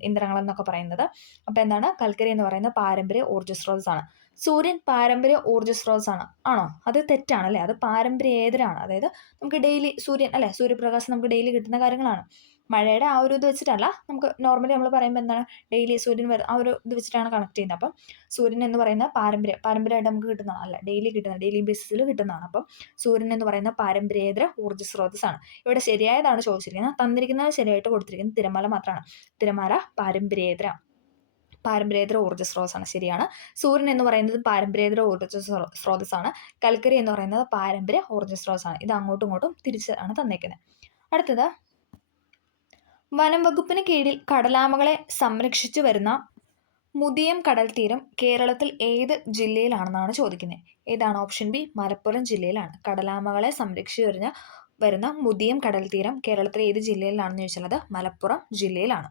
ഇന്ധനങ്ങൾ എന്നൊക്കെ പറയുന്നത്. അപ്പോൾ എന്താണ്, കൽക്കരി എന്ന് പറയുന്നത് പാരമ്പര്യ ഊർജ്ജ സ്രോതസ്സാണ്. സൂര്യൻ പാരമ്പര്യ ഊർജ്ജ സ്രോതസ്സാണ് ആണോ? അത് തെറ്റാണ് അല്ലേ. അത് പാരമ്പര്യേതരമാണ്. അതായത് നമുക്ക് ഡെയിലി സൂര്യൻ അല്ലേ, സൂര്യപ്രകാശം നമുക്ക് ഡെയിലി കിട്ടുന്ന കാര്യങ്ങളാണ്. മഴയുടെ ആ ഒരു ഇത് വെച്ചിട്ടല്ല, നമുക്ക് നോർമലി നമ്മൾ പറയുമ്പോൾ എന്താണ്, ഡെയിലി സൂര്യൻ ആ ഒരു ഇത് വെച്ചിട്ടാണ് കണക്ട് ചെയ്യുന്നത്. അപ്പം സൂര്യൻ എന്ന് പറയുന്ന പാരമ്പര്യമായിട്ട് നമുക്ക് കിട്ടുന്നതാണ്, അല്ല ഡെയിലി ബേസിസിൽ കിട്ടുന്നതാണ്. അപ്പം സൂര്യൻ എന്ന് പറയുന്ന പാരമ്പര്യേതര ഊർജ്ജ സ്രോതസ്സാണ്. ഇവിടെ ശരിയായതാണ് ചോദിച്ചിരിക്കുന്നത്. തന്നിരിക്കുന്നത് ശരിയായിട്ട് കൊടുത്തിരിക്കുന്നത് തിരമാല മാത്രമാണ്. തിരമാല പാരമ്പര്യേതര ഊർജ്ജ സ്രോതസ്സാണ്, ശരിയാണ്. സൂര്യൻ എന്ന് പറയുന്നത് പാരമ്പര്യേതര ഊർജ്ജ സ്രോതസ്സാണ്. കൽക്കരി എന്ന് പറയുന്നത് പാരമ്പര്യ ഊർജ്ജ സ്രോതസ്സാണ്. ഇത് അങ്ങോട്ടും ഇങ്ങോട്ടും തിരിച്ചാണ് തന്നേക്കുന്നത്. അടുത്തത്, വനം വകുപ്പിന് കീഴിൽ കടലാമകളെ സംരക്ഷിച്ചു വരുന്ന മുതിയം കടൽ തീരം കേരളത്തിൽ ഏത് ജില്ലയിലാണെന്നാണ് ചോദിക്കുന്നത്. ഏതാണ്? ഓപ്ഷൻ ബി മലപ്പുറം ജില്ലയിലാണ്. കടലാമകളെ സംരക്ഷിച്ചു വരുന്ന മുതിയം കടൽ തീരം കേരളത്തിലെ ഏത് ജില്ലയിലാണെന്ന് ചോദിച്ചാൽ അത് മലപ്പുറം ജില്ലയിലാണ്.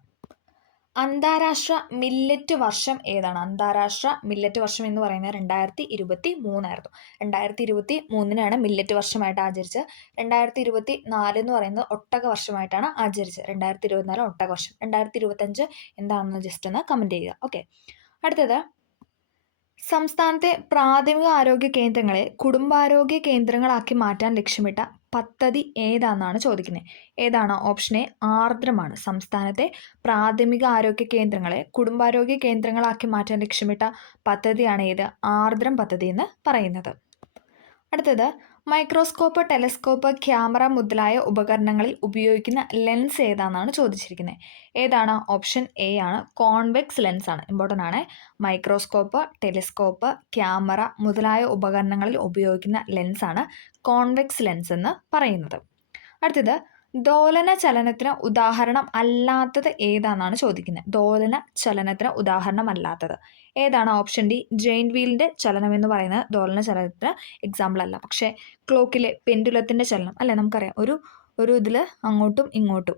അന്താരാഷ്ട്ര മില്ലറ്റ് വർഷം ഏതാണ്? അന്താരാഷ്ട്ര മില്ലറ്റ് വർഷം എന്ന് പറയുന്നത് 2023 ആയിരുന്നു. 2023 മില്ലറ്റ് വർഷമായിട്ട് ആചരിച്ചത്. 2024 എന്ന് പറയുന്നത് ഒട്ടക വർഷമായിട്ടാണ് ആചരിച്ചത്. 2024 ഒട്ടക വർഷം. 2025 എന്താണെന്ന് ജസ്റ്റ് ഒന്ന് കമൻറ്റ് ചെയ്യുക. ഓക്കെ, അടുത്തത്, സംസ്ഥാനത്തെ പ്രാഥമിക ആരോഗ്യ കേന്ദ്രങ്ങളെ കുടുംബാരോഗ്യ കേന്ദ്രങ്ങളാക്കി മാറ്റാൻ ലക്ഷ്യമിട്ട പദ്ധതി ഏതാണെന്നാണ് ചോദിക്കുന്നത്. ഏതാണ്? ഓപ്ഷൻ എ ആർദ്രമാണ്. സംസ്ഥാനത്തെ പ്രാഥമിക ആരോഗ്യ കേന്ദ്രങ്ങളെ കുടുംബാരോഗ്യ കേന്ദ്രങ്ങളാക്കി മാറ്റാൻ ലക്ഷ്യമിട്ട പദ്ധതിയാണ് ഏത്? ആർദ്രം പദ്ധതി എന്ന് പറയുന്നത്. അടുത്തത്, മൈക്രോസ്കോപ്പ്, ടെലസ്കോപ്പ്, ക്യാമറ മുതലായ ഉപകരണങ്ങളിൽ ഉപയോഗിക്കുന്ന ലെൻസ് ഏതാണെന്നാണ് ചോദിച്ചിരിക്കുന്നത്. ഏതാണ്? ഓപ്ഷൻ എ ആണ്, കോൺവെക്സ് ലെൻസ് ആണ്. ഇമ്പോർട്ടൻ്റ് ആണ്. മൈക്രോസ്കോപ്പ്, ടെലിസ്കോപ്പ്, ക്യാമറ മുതലായ ഉപകരണങ്ങളിൽ ഉപയോഗിക്കുന്ന ലെൻസാണ് കോൺവെക്സ് ലെൻസ് എന്ന് പറയുന്നത്. അടുത്തത്, ദോലന ചലനത്തിന് ഉദാഹരണം അല്ലാത്തത് ഏതാണെന്നാണ് ചോദിക്കുന്നത്. ദോലന ചലനത്തിന് ഉദാഹരണം അല്ലാത്തത് ഏതാണ്? ഓപ്ഷൻ ഡി, ജെയിൻറ്റ് വീലിൻ്റെ ചലനം എന്ന് പറയുന്നത് ദോലന ചലനത്തിന് എക്സാമ്പിൾ അല്ല. പക്ഷേ ക്ലോക്കിലെ പെൻഡുലത്തിൻ്റെ ചലനം അല്ലേ, നമുക്കറിയാം. ഒരു ഇതിൽ അങ്ങോട്ടും ഇങ്ങോട്ടും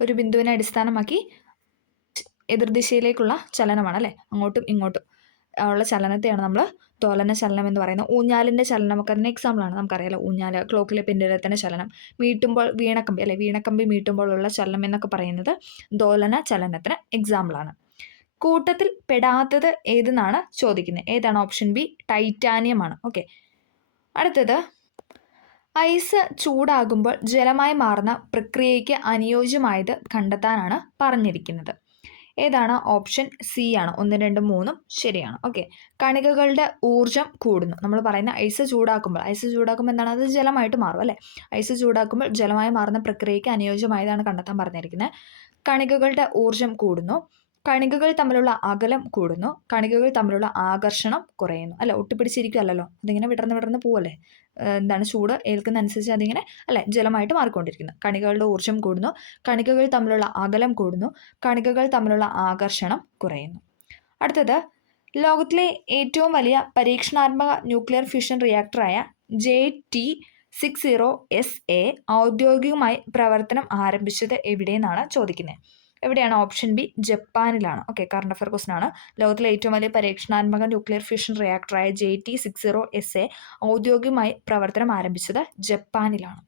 ഒരു ബിന്ദുവിനെ അടിസ്ഥാനമാക്കി എതിർദിശയിലേക്കുള്ള ചലനമാണ് അല്ലേ, അങ്ങോട്ടും ഇങ്ങോട്ടും ഉള്ള ചലനത്തെയാണ് നമ്മൾ ദോലന ചലനം എന്ന് പറയുന്നത്. ഊഞ്ഞാലിൻ്റെ ചലനമൊക്കെ അതിന് എക്സാമ്പിളാണ്. നമുക്കറിയാലോ, ഊഞ്ഞാൽ, ക്ലോക്കിലെ പെൻഡുലത്തിൻ്റെ ചലനം, മീട്ടുമ്പോൾ വീണക്കമ്പി അല്ലെ, വീണക്കമ്പി മീട്ടുമ്പോഴുള്ള ചലനം എന്നൊക്കെ പറയുന്നത് ദോലന ചലനത്തിന് എക്സാമ്പിളാണ്. കൂട്ടത്തിൽ പെടാത്തത് ഏതെന്നാണ് ചോദിക്കുന്നത്. ഏതാണ്? ഓപ്ഷൻ ബി, ടൈറ്റാനിയം ആണ്. ഓക്കെ. അടുത്തത്, ഐസ് ചൂടാകുമ്പോൾ ജലമായി മാറുന്ന പ്രക്രിയയ്ക്ക് അനുയോജ്യമായത് കണ്ടെത്താനാണ് പറഞ്ഞിരിക്കുന്നത്. ഏതാണ്? ഓപ്ഷൻ സി ആണ്. 1, 2, 3 ശരിയാണ്. ഓക്കെ. കണികകളുടെ ഊർജം കൂടുന്നു. നമ്മൾ പറയുന്ന ഐസ് ചൂടാക്കുമ്പോൾ എന്താണ്? അത് ജലമായിട്ട് മാറും അല്ലേ. ഐസ് ചൂടാക്കുമ്പോൾ ജലമായി മാറുന്ന പ്രക്രിയയ്ക്ക് അനുയോജ്യമായതാണ് കണ്ടെത്താൻ പറഞ്ഞിരിക്കുന്നത്. കണികകളുടെ ഊർജം കൂടുന്നു, കണികകൾ തമ്മിലുള്ള അകലം കൂടുന്നു, കണികകൾ തമ്മിലുള്ള ആകർഷണം കുറയുന്നു. അല്ല, ഒട്ടിപ്പിടിച്ചിരിക്കുകയല്ലോ, അതിങ്ങനെ വിടർന്ന് പോവല്ലേ. എന്താണ്? ചൂട് ഏൽക്കുന്ന അനുസരിച്ച് അതിങ്ങനെ അല്ലെ ജലമായിട്ട് മാറിക്കൊണ്ടിരിക്കുന്നു. കണികകളുടെ ഊർജ്ജം കൂടുന്നു, കണികകൾ തമ്മിലുള്ള അകലം കൂടുന്നു, കണികകൾ തമ്മിലുള്ള ആകർഷണം കുറയുന്നു. അടുത്തത്, ലോകത്തിലെ ഏറ്റവും വലിയ പരീക്ഷണാത്മക ന്യൂക്ലിയർ ഫ്യൂഷൻ റിയാക്ടറായ JT60SA ഔദ്യോഗികമായി പ്രവർത്തനം ആരംഭിച്ചത് എവിടെയെന്നാണ് ചോദിക്കുന്നത്. എവിടെയാണ്? ഓപ്ഷൻ ബി, ജപ്പാനിലാണ്. ഓക്കെ, കറണ്ട് അഫയർ ക്വസ്റ്റൻ ആണ്. ലോകത്തിലെ ഏറ്റവും വലിയ പരീക്ഷണാത്മക ന്യൂക്ലിയർ ഫ്യൂഷൻ റിയാക്ടറായ JT60SA ഔദ്യോഗികമായി പ്രവർത്തനം ആരംഭിച്ചത് ജപ്പാനിലാണ്.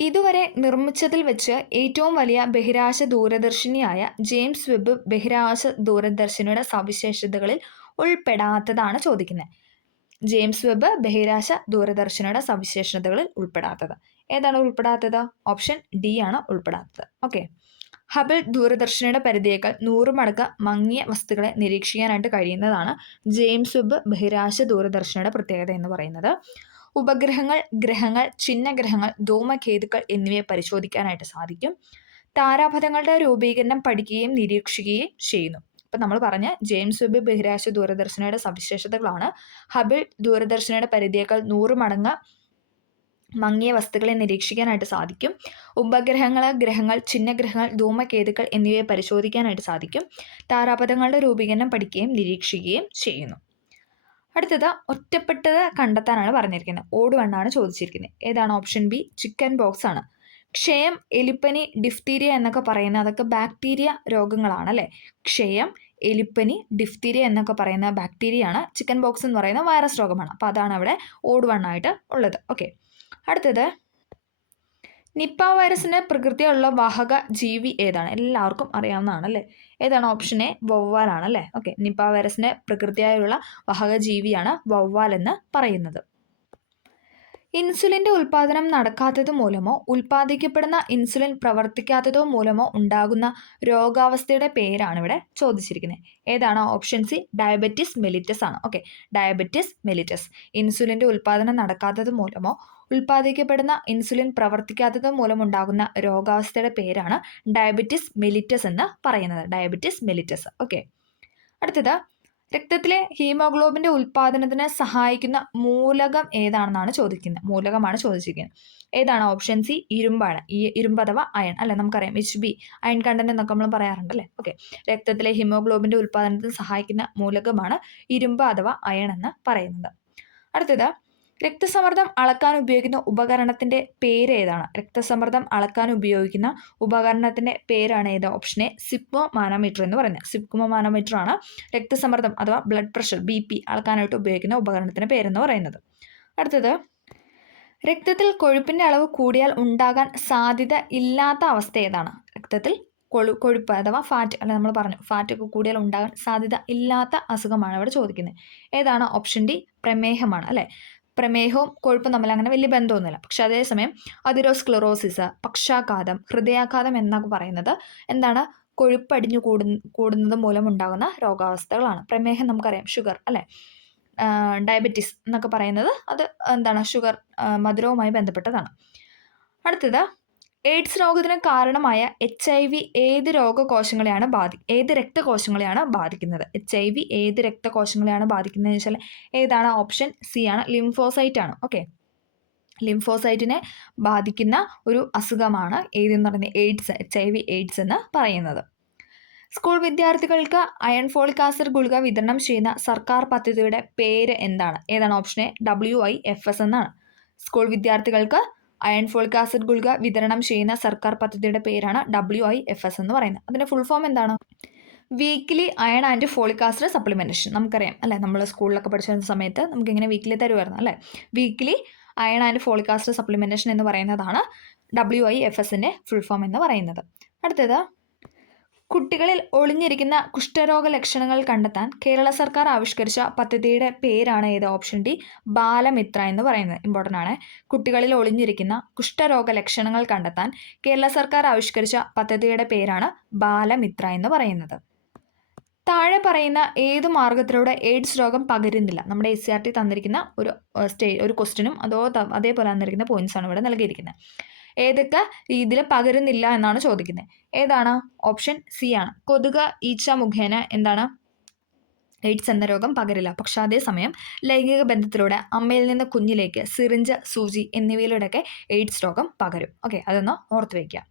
ഇതുവരെ നിർമ്മിച്ചതിൽ വെച്ച് ഏറ്റവും വലിയ ബഹിരാകാശ ദൂരദർശിനിയായ ജെയിംസ് വെബ് ബഹിരാകാശ ദൂരദർശിനിയുടെ സവിശേഷതകളിൽ ഉൾപ്പെടാത്തതാണ് ചോദിക്കുന്നത്. ജെയിംസ് വെബ് ബഹിരാകാശ ദൂരദർശിനിയുടെ സവിശേഷതകളിൽ ഉൾപ്പെടാത്തത് ഏതാണ്? ഉൾപ്പെടാത്തത് ഓപ്ഷൻ ഡി ആണ്, ഉൾപ്പെടാത്തത്. ഓക്കെ. ഹബിൾ ദൂരദർശിനിയുടെ പരിധിയേക്കാൾ 100 മടങ്ങ് മങ്ങിയ വസ്തുക്കളെ നിരീക്ഷിക്കാനായിട്ട് കഴിയുന്നതാണ് ജെയിംസ് വെബ് ബഹിരാകാശ ദൂരദർശിനിയുടെ പ്രത്യേകത എന്ന് പറയുന്നത്. ഉപഗ്രഹങ്ങൾ, ഗ്രഹങ്ങൾ, ചിഹ്നഗ്രഹങ്ങൾ, ധൂമകേതുക്കൾ എന്നിവയെ പരിശോധിക്കാനായിട്ട് സാധിക്കും. താരാപഥങ്ങളുടെ രൂപീകരണം പഠിക്കുകയും നിരീക്ഷിക്കുകയും ചെയ്യുന്നു. ഇപ്പം നമ്മൾ പറഞ്ഞ ജെയിംസ് വെബ് ബഹിരാകാശ ദൂരദർശിനിയുടെ സവിശേഷതകളാണ് ഹബിൾ ദൂരദർശിനിയുടെ പരിധിയേക്കാൾ 100 മടങ്ങ് മങ്ങിയ വസ്തുക്കളെ നിരീക്ഷിക്കാനായിട്ട് സാധിക്കും. ഉപഗ്രഹങ്ങൾ, ഗ്രഹങ്ങൾ, ചിഹ്നഗ്രഹങ്ങൾ, ധൂമകേതുക്കൾ എന്നിവയെ പരിശോധിക്കാനായിട്ട് സാധിക്കും. താരാപഥങ്ങളുടെ രൂപീകരണം പഠിക്കുകയും നിരീക്ഷിക്കുകയും ചെയ്യുന്നു. അടുത്തത്, ഒറ്റപ്പെട്ടത് കണ്ടെത്താനാണ് പറഞ്ഞിരിക്കുന്നത്. ഓഡ് വണ്ണാണ് ചോദിച്ചിരിക്കുന്നത്. ഏതാണ്? ഓപ്ഷൻ ബി, ചിക്കൻ ബോക്സ് ആണ്. ക്ഷയം, എലിപ്പനി, ഡിഫ്തീരിയ എന്നൊക്കെ പറയുന്ന അതൊക്കെ ബാക്ടീരിയ രോഗങ്ങളാണ് അല്ലേ. ക്ഷയം, എലിപ്പനി, ഡിഫ്തീരിയ എന്നൊക്കെ പറയുന്ന ബാക്ടീരിയ ആണ്. ചിക്കൻ ബോക്സ് എന്ന് പറയുന്ന വൈറസ് രോഗമാണ്. അപ്പോൾ അതാണ് അവിടെ ഓഡ് വണ്ണായിട്ട് ഉള്ളത്. ഓക്കെ. അടുത്തത്, നിപ്പ വൈറസിന് പ്രകൃതിയുള്ള വാഹക ജീവി ഏതാണ്? എല്ലാവർക്കും അറിയാവുന്നതാണ് അല്ലേ. ഏതാണ്? ഓപ്ഷൻ എ, വവ്വാലാണ് അല്ലേ. ഓക്കെ. നിപ്പ വൈറസിന് പ്രകൃതിയായുള്ള വാഹക ജീവിയാണ് വവ്വാൽ എന്ന് പറയുന്നത്. ഇൻസുലിൻ്റെ ഉൽപ്പാദനം നടക്കാത്തത് മൂലമോ ഉൽപ്പാദിക്കപ്പെടുന്ന ഇൻസുലിൻ പ്രവർത്തിക്കാത്തതോ മൂലമോ ഉണ്ടാകുന്ന രോഗാവസ്ഥയുടെ പേരാണ് ഇവിടെ ചോദിച്ചിരിക്കുന്നത്. ഏതാണ്? ഓപ്ഷൻ സി, ഡയബറ്റിസ് മെലിറ്റസ് ആണ്. ഓക്കെ. Diabetes mellitus. ഇൻസുലിൻ്റെ ഉൽപ്പാദനം നടക്കാത്തത് മൂലമോ ഉൽപ്പാദിക്കപ്പെടുന്ന ഇൻസുലിൻ പ്രവർത്തിക്കാത്തത് മൂലമുണ്ടാകുന്ന രോഗാവസ്ഥയുടെ പേരാണ് ഡയബറ്റിസ് മെലിറ്റസ് എന്ന് പറയുന്നത്. Diabetes mellitus. ഓക്കെ. അടുത്തത്, രക്തത്തിലെ ഹീമോഗ്ലോബിൻ്റെ ഉൽപ്പാദനത്തിന് സഹായിക്കുന്ന മൂലകം ഏതാണെന്നാണ് ചോദിക്കുന്നത്. മൂലകമാണ് ചോദിച്ചിരിക്കുന്നത്. ഏതാണ്? ഓപ്ഷൻ സി, ഇരുമ്പാണ്. ഈ ഇരുമ്പ് അഥവാ അയൺ അല്ലെ, നമുക്കറിയാം HB അയൺ കണ്ടന്റ് എന്നൊക്കെ നമ്മൾ പറയാറുണ്ടല്ലേ. ഓക്കെ. രക്തത്തിലെ ഹീമോഗ്ലോബിൻ്റെ ഉൽപ്പാദനത്തിന് സഹായിക്കുന്ന മൂലകമാണ് ഇരുമ്പ് അഥവാ അയൺ എന്ന് പറയുന്നത്. അടുത്തത്, രക്തസമ്മർദ്ദം അളക്കാൻ ഉപയോഗിക്കുന്ന ഉപകരണത്തിൻ്റെ പേര് ഏതാണ്? രക്തസമ്മർദ്ദം അളക്കാൻ ഉപയോഗിക്കുന്ന ഉപകരണത്തിൻ്റെ പേരാണ് ഏത്? ഓപ്ഷൻ എ, സിഗ്മോ മാനോമീറ്റർ എന്ന് പറയുന്നത്. സിഗ്മോ മാനോമീറ്റർ ആണ് രക്തസമ്മർദ്ദം അഥവാ ബ്ലഡ് പ്രഷർ BP അളക്കാനായിട്ട് ഉപയോഗിക്കുന്ന ഉപകരണത്തിൻ്റെ പേരെന്ന് പറയുന്നത്. അടുത്തത്, രക്തത്തിൽ കൊഴുപ്പിൻ്റെ അളവ് കൂടിയാൽ ഉണ്ടാകാൻ സാധ്യത ഇല്ലാത്ത അവസ്ഥ ഏതാണ്? രക്തത്തിൽ കൊഴുപ്പ് അഥവാ ഫാറ്റ് അല്ല, നമ്മൾ പറഞ്ഞു ഫാറ്റൊക്കെ കൂടിയാൽ ഉണ്ടാകാൻ സാധ്യത ഇല്ലാത്ത അസുഖമാണ് ഇവിടെ ചോദിക്കുന്നത്. ഏതാണ്? ഓപ്ഷൻ ഡി, പ്രമേഹമാണ് അല്ലേ. പ്രമേഹവും കൊഴുപ്പും തമ്മിൽ അങ്ങനെ വലിയ ബന്ധമൊന്നുമില്ല. പക്ഷെ അതേസമയം അതിറോസ്ക്ലെറോസിസ്, പക്ഷാഘാതം, ഹൃദയാഘാതം എന്നൊക്കെ പറയുന്നത് എന്താണ്? കൊഴുപ്പ് അടിഞ്ഞു കൂടുന്നത് മൂലം ഉണ്ടാകുന്ന രോഗാവസ്ഥകളാണ്. പ്രമേഹം നമുക്കറിയാം, ഷുഗർ അല്ലേ. ഡയബറ്റിസ് എന്നൊക്കെ പറയുന്നത് അത് എന്താണ് ഷുഗർ മധുരവുമായി ബന്ധപ്പെട്ടതാണ്. അടുത്തത് എയ്ഡ്സ് രോഗത്തിന് കാരണമായ HIV ഏത് രോഗകോശങ്ങളെയാണ് ഏത് രക്തകോശങ്ങളെയാണ് ബാധിക്കുന്നത്? HIV ഏത് രക്തകോശങ്ങളെയാണ് ബാധിക്കുന്നത് വെച്ചാൽ ഏതാണ്? ഓപ്ഷൻ സി ആണ്, ലിംഫോസൈറ്റ് ആണ്. ഓക്കെ, ലിംഫോസൈറ്റിനെ ബാധിക്കുന്ന ഒരു അസുഖമാണ് ഏതെന്ന് പറയുന്നത് എയ്ഡ്സ്, HIV എയ്ഡ്സ് എന്ന് പറയുന്നത്. സ്കൂൾ വിദ്യാർത്ഥികൾക്ക് അയൺ ഫോളിക് ആസിഡ് ഗുളിക വിതരണം ചെയ്യുന്ന സർക്കാർ പദ്ധതിയുടെ പേര് എന്താണ്? ഏതാണ്? ഓപ്ഷൻ എ WIFS എന്നാണ്. സ്കൂൾ വിദ്യാർത്ഥികൾക്ക് അയൺ ഫോളിക് ആസിഡ് ഗുളിക വിതരണം ചെയ്യുന്ന സർക്കാർ പദ്ധതിയുടെ പേരാണ് WIFS എന്ന് പറയുന്നത്. അതിൻ്റെ ഫുൾ ഫോം എന്താണ്? Weekly iron and folic acid supplementation. നമുക്കറിയാം അല്ലേ, നമ്മൾ സ്കൂളിലൊക്കെ പഠിച്ചിരുന്ന സമയത്ത് നമുക്കിങ്ങനെ വീക്കിലി തരുമായിരുന്നു അല്ലേ. Weekly iron and folic acid supplementation എന്ന് പറയുന്നതാണ് WIFSൻ്റെ ഫുൾ ഫോം എന്ന് പറയുന്നത്. അടുത്തത്, കുട്ടികളിൽ ഒളിഞ്ഞിരിക്കുന്ന കുഷ്ഠരോഗ ലക്ഷണങ്ങൾ കണ്ടെത്താൻ കേരള സർക്കാർ ആവിഷ്കരിച്ച പദ്ധതിയുടെ പേരാണ് ഏത്? ഓപ്ഷൻ ഡി ബാലമിത്ര എന്ന് പറയുന്നത്. ഇമ്പോർട്ടൻ്റ് ആണ്. കുട്ടികളിൽ ഒളിഞ്ഞിരിക്കുന്ന കുഷ്ഠരോഗ ലക്ഷണങ്ങൾ കണ്ടെത്താൻ കേരള സർക്കാർ ആവിഷ്കരിച്ച പദ്ധതിയുടെ പേരാണ് ബാലമിത്ര എന്ന് പറയുന്നത്. താഴെ പറയുന്ന ഏത് മാർഗത്തിലൂടെ എയ്ഡ്സ് രോഗം പകരുന്നില്ല? നമ്മുടെ SCERT തന്നിരിക്കുന്ന ഒരു ക്വസ്റ്റ്യനും അതേപോലെ തന്നിരിക്കുന്ന പോയിന്റ്സാണ് ഇവിടെ നൽകിയിരിക്കുന്നത്. ഏതൊക്കെ രീതിയിൽ പകരുന്നില്ല എന്നാണ് ചോദിക്കുന്നത്. ഏതാണ്? ഓപ്ഷൻ സി ആണ്. കൊതുക്, ഈച്ച മുഖേന എന്താണ് എയ്ഡ്സ് എന്ന രോഗം പകരില്ല. പക്ഷെ അതേസമയം ലൈംഗിക ബന്ധത്തിലൂടെ അമ്മയിൽ നിന്ന് കുഞ്ഞിലേക്ക് സിറിഞ്ച്, സൂചി എന്നിവയിലൂടെയൊക്കെ എയ്ഡ്സ് രോഗം പകരും. ഓക്കെ, അതൊന്ന് ഓർത്ത് വയ്ക്കുക.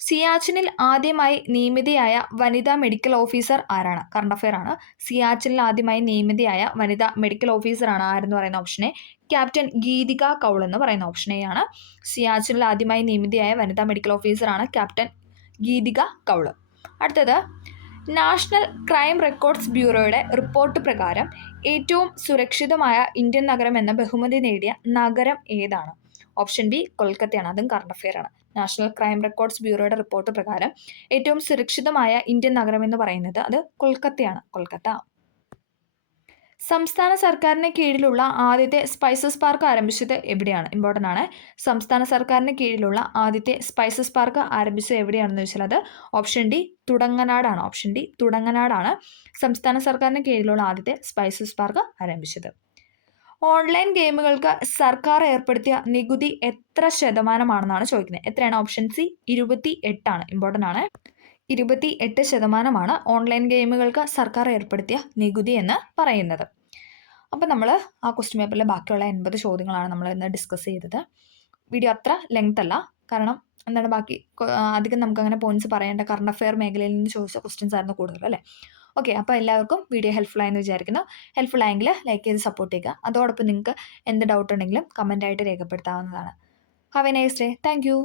സിയാച്ചിനിൽ ആദ്യമായി നിയമിതയായ വനിതാ മെഡിക്കൽ ഓഫീസർ ആരാണ്? കറണ്ട് അഫെയർ ആണ്. സിയാച്ചിനിൽ ആദ്യമായി നിയമിതയായ വനിതാ മെഡിക്കൽ ഓഫീസറാണ് ആരെന്ന് പറയുന്ന ഓപ്ഷനെ ക്യാപ്റ്റൻ ഗീതിക കൗൾ എന്ന് പറയുന്ന ഓപ്ഷൻ എ ആണ്. സിയാച്ചിനിൽ ആദ്യമായി നിയമിതയായ വനിതാ മെഡിക്കൽ ഓഫീസറാണ് ക്യാപ്റ്റൻ ഗീതിക കൗൾ. അടുത്തത്, നാഷണൽ ക്രൈം റെക്കോർഡ്സ് ബ്യൂറോയുടെ റിപ്പോർട്ട് പ്രകാരം ഏറ്റവും സുരക്ഷിതമായ ഇന്ത്യൻ നഗരം എന്ന ബഹുമതി നേടിയ നഗരം ഏതാണ്? ഓപ്ഷൻ ബി കൊൽക്കത്തയാണ്. അതും കറണ്ട് അഫെയർ ആണ്. നാഷണൽ ക്രൈം റെക്കോർഡ്സ് ബ്യൂറോയുടെ റിപ്പോർട്ട് പ്രകാരം ഏറ്റവും സുരക്ഷിതമായ ഇന്ത്യൻ നഗരം എന്ന് പറയുന്നത് അത് കൊൽക്കത്തയാണ്. കൊൽക്കത്ത. സംസ്ഥാന സർക്കാരിന് കീഴിലുള്ള ആദ്യത്തെ സ്പൈസസ് പാർക്ക് ആരംഭിച്ചത് എവിടെയാണ്? ഇമ്പോർട്ടൻ്റ് ആണ്. സംസ്ഥാന സർക്കാരിന് കീഴിലുള്ള ആദ്യത്തെ സ്പൈസസ് പാർക്ക് ആരംഭിച്ചത് എവിടെയാണെന്ന് വെച്ചാൽ അത് ഓപ്ഷൻ ഡി തുടങ്ങനാടാണ്. ഓപ്ഷൻ ഡി തുടങ്ങനാടാണ് സംസ്ഥാന സർക്കാരിന് കീഴിലുള്ള ആദ്യത്തെ സ്പൈസസ് പാർക്ക് ആരംഭിച്ചത്. ഓൺലൈൻ ഗെയിമുകൾക്ക് സർക്കാർ ഏർപ്പെടുത്തിയ നികുതി എത്ര ശതമാനമാണെന്നാണ് ചോദിക്കുന്നത്. എത്രയാണ്? ഓപ്ഷൻ സി 28 ആണ്. ഇമ്പോർട്ടൻ്റ് ആണ്. 28% ഓൺലൈൻ ഗെയിമുകൾക്ക് സർക്കാർ ഏർപ്പെടുത്തിയ നികുതി എന്ന് പറയുന്നത്. അപ്പോൾ നമ്മൾ ആ ക്വസ്റ്റ്യൻ പേപ്പറിലെ ബാക്കിയുള്ള 80 ചോദ്യങ്ങളാണ് നമ്മൾ ഇന്ന് ഡിസ്കസ് ചെയ്തത്. വീഡിയോ അത്ര ലെങ്ത് അല്ല, കാരണം എന്താണ് ബാക്കി അധികം നമുക്കങ്ങനെ പോയിന്റ്സ് പറയേണ്ട കറണ്ട് അഫെയർ മേഖലയിൽ നിന്ന് ചോദിച്ച ക്വസ്റ്റ്യൻസ് ആയിരുന്നു കൂടുതൽ അല്ലേ. ഓക്കെ, അപ്പോൾ എല്ലാവർക്കും വീഡിയോ ഹെൽപ്ഫുൾ ആയെന്ന് വിചാരിക്കുന്നു. ഹെൽപ്ഫുൾ ആയെങ്കിൽ ലൈക്ക് ചെയ്ത് സപ്പോർട്ട് ചെയ്യുക. അതോടൊപ്പം നിങ്ങൾക്ക് എന്ത് ഡൗട്ട് ഉണ്ടെങ്കിലും കമൻ്റായിട്ട് രേഖപ്പെടുത്താവുന്നതാണ്. Have a nice day. Thank U.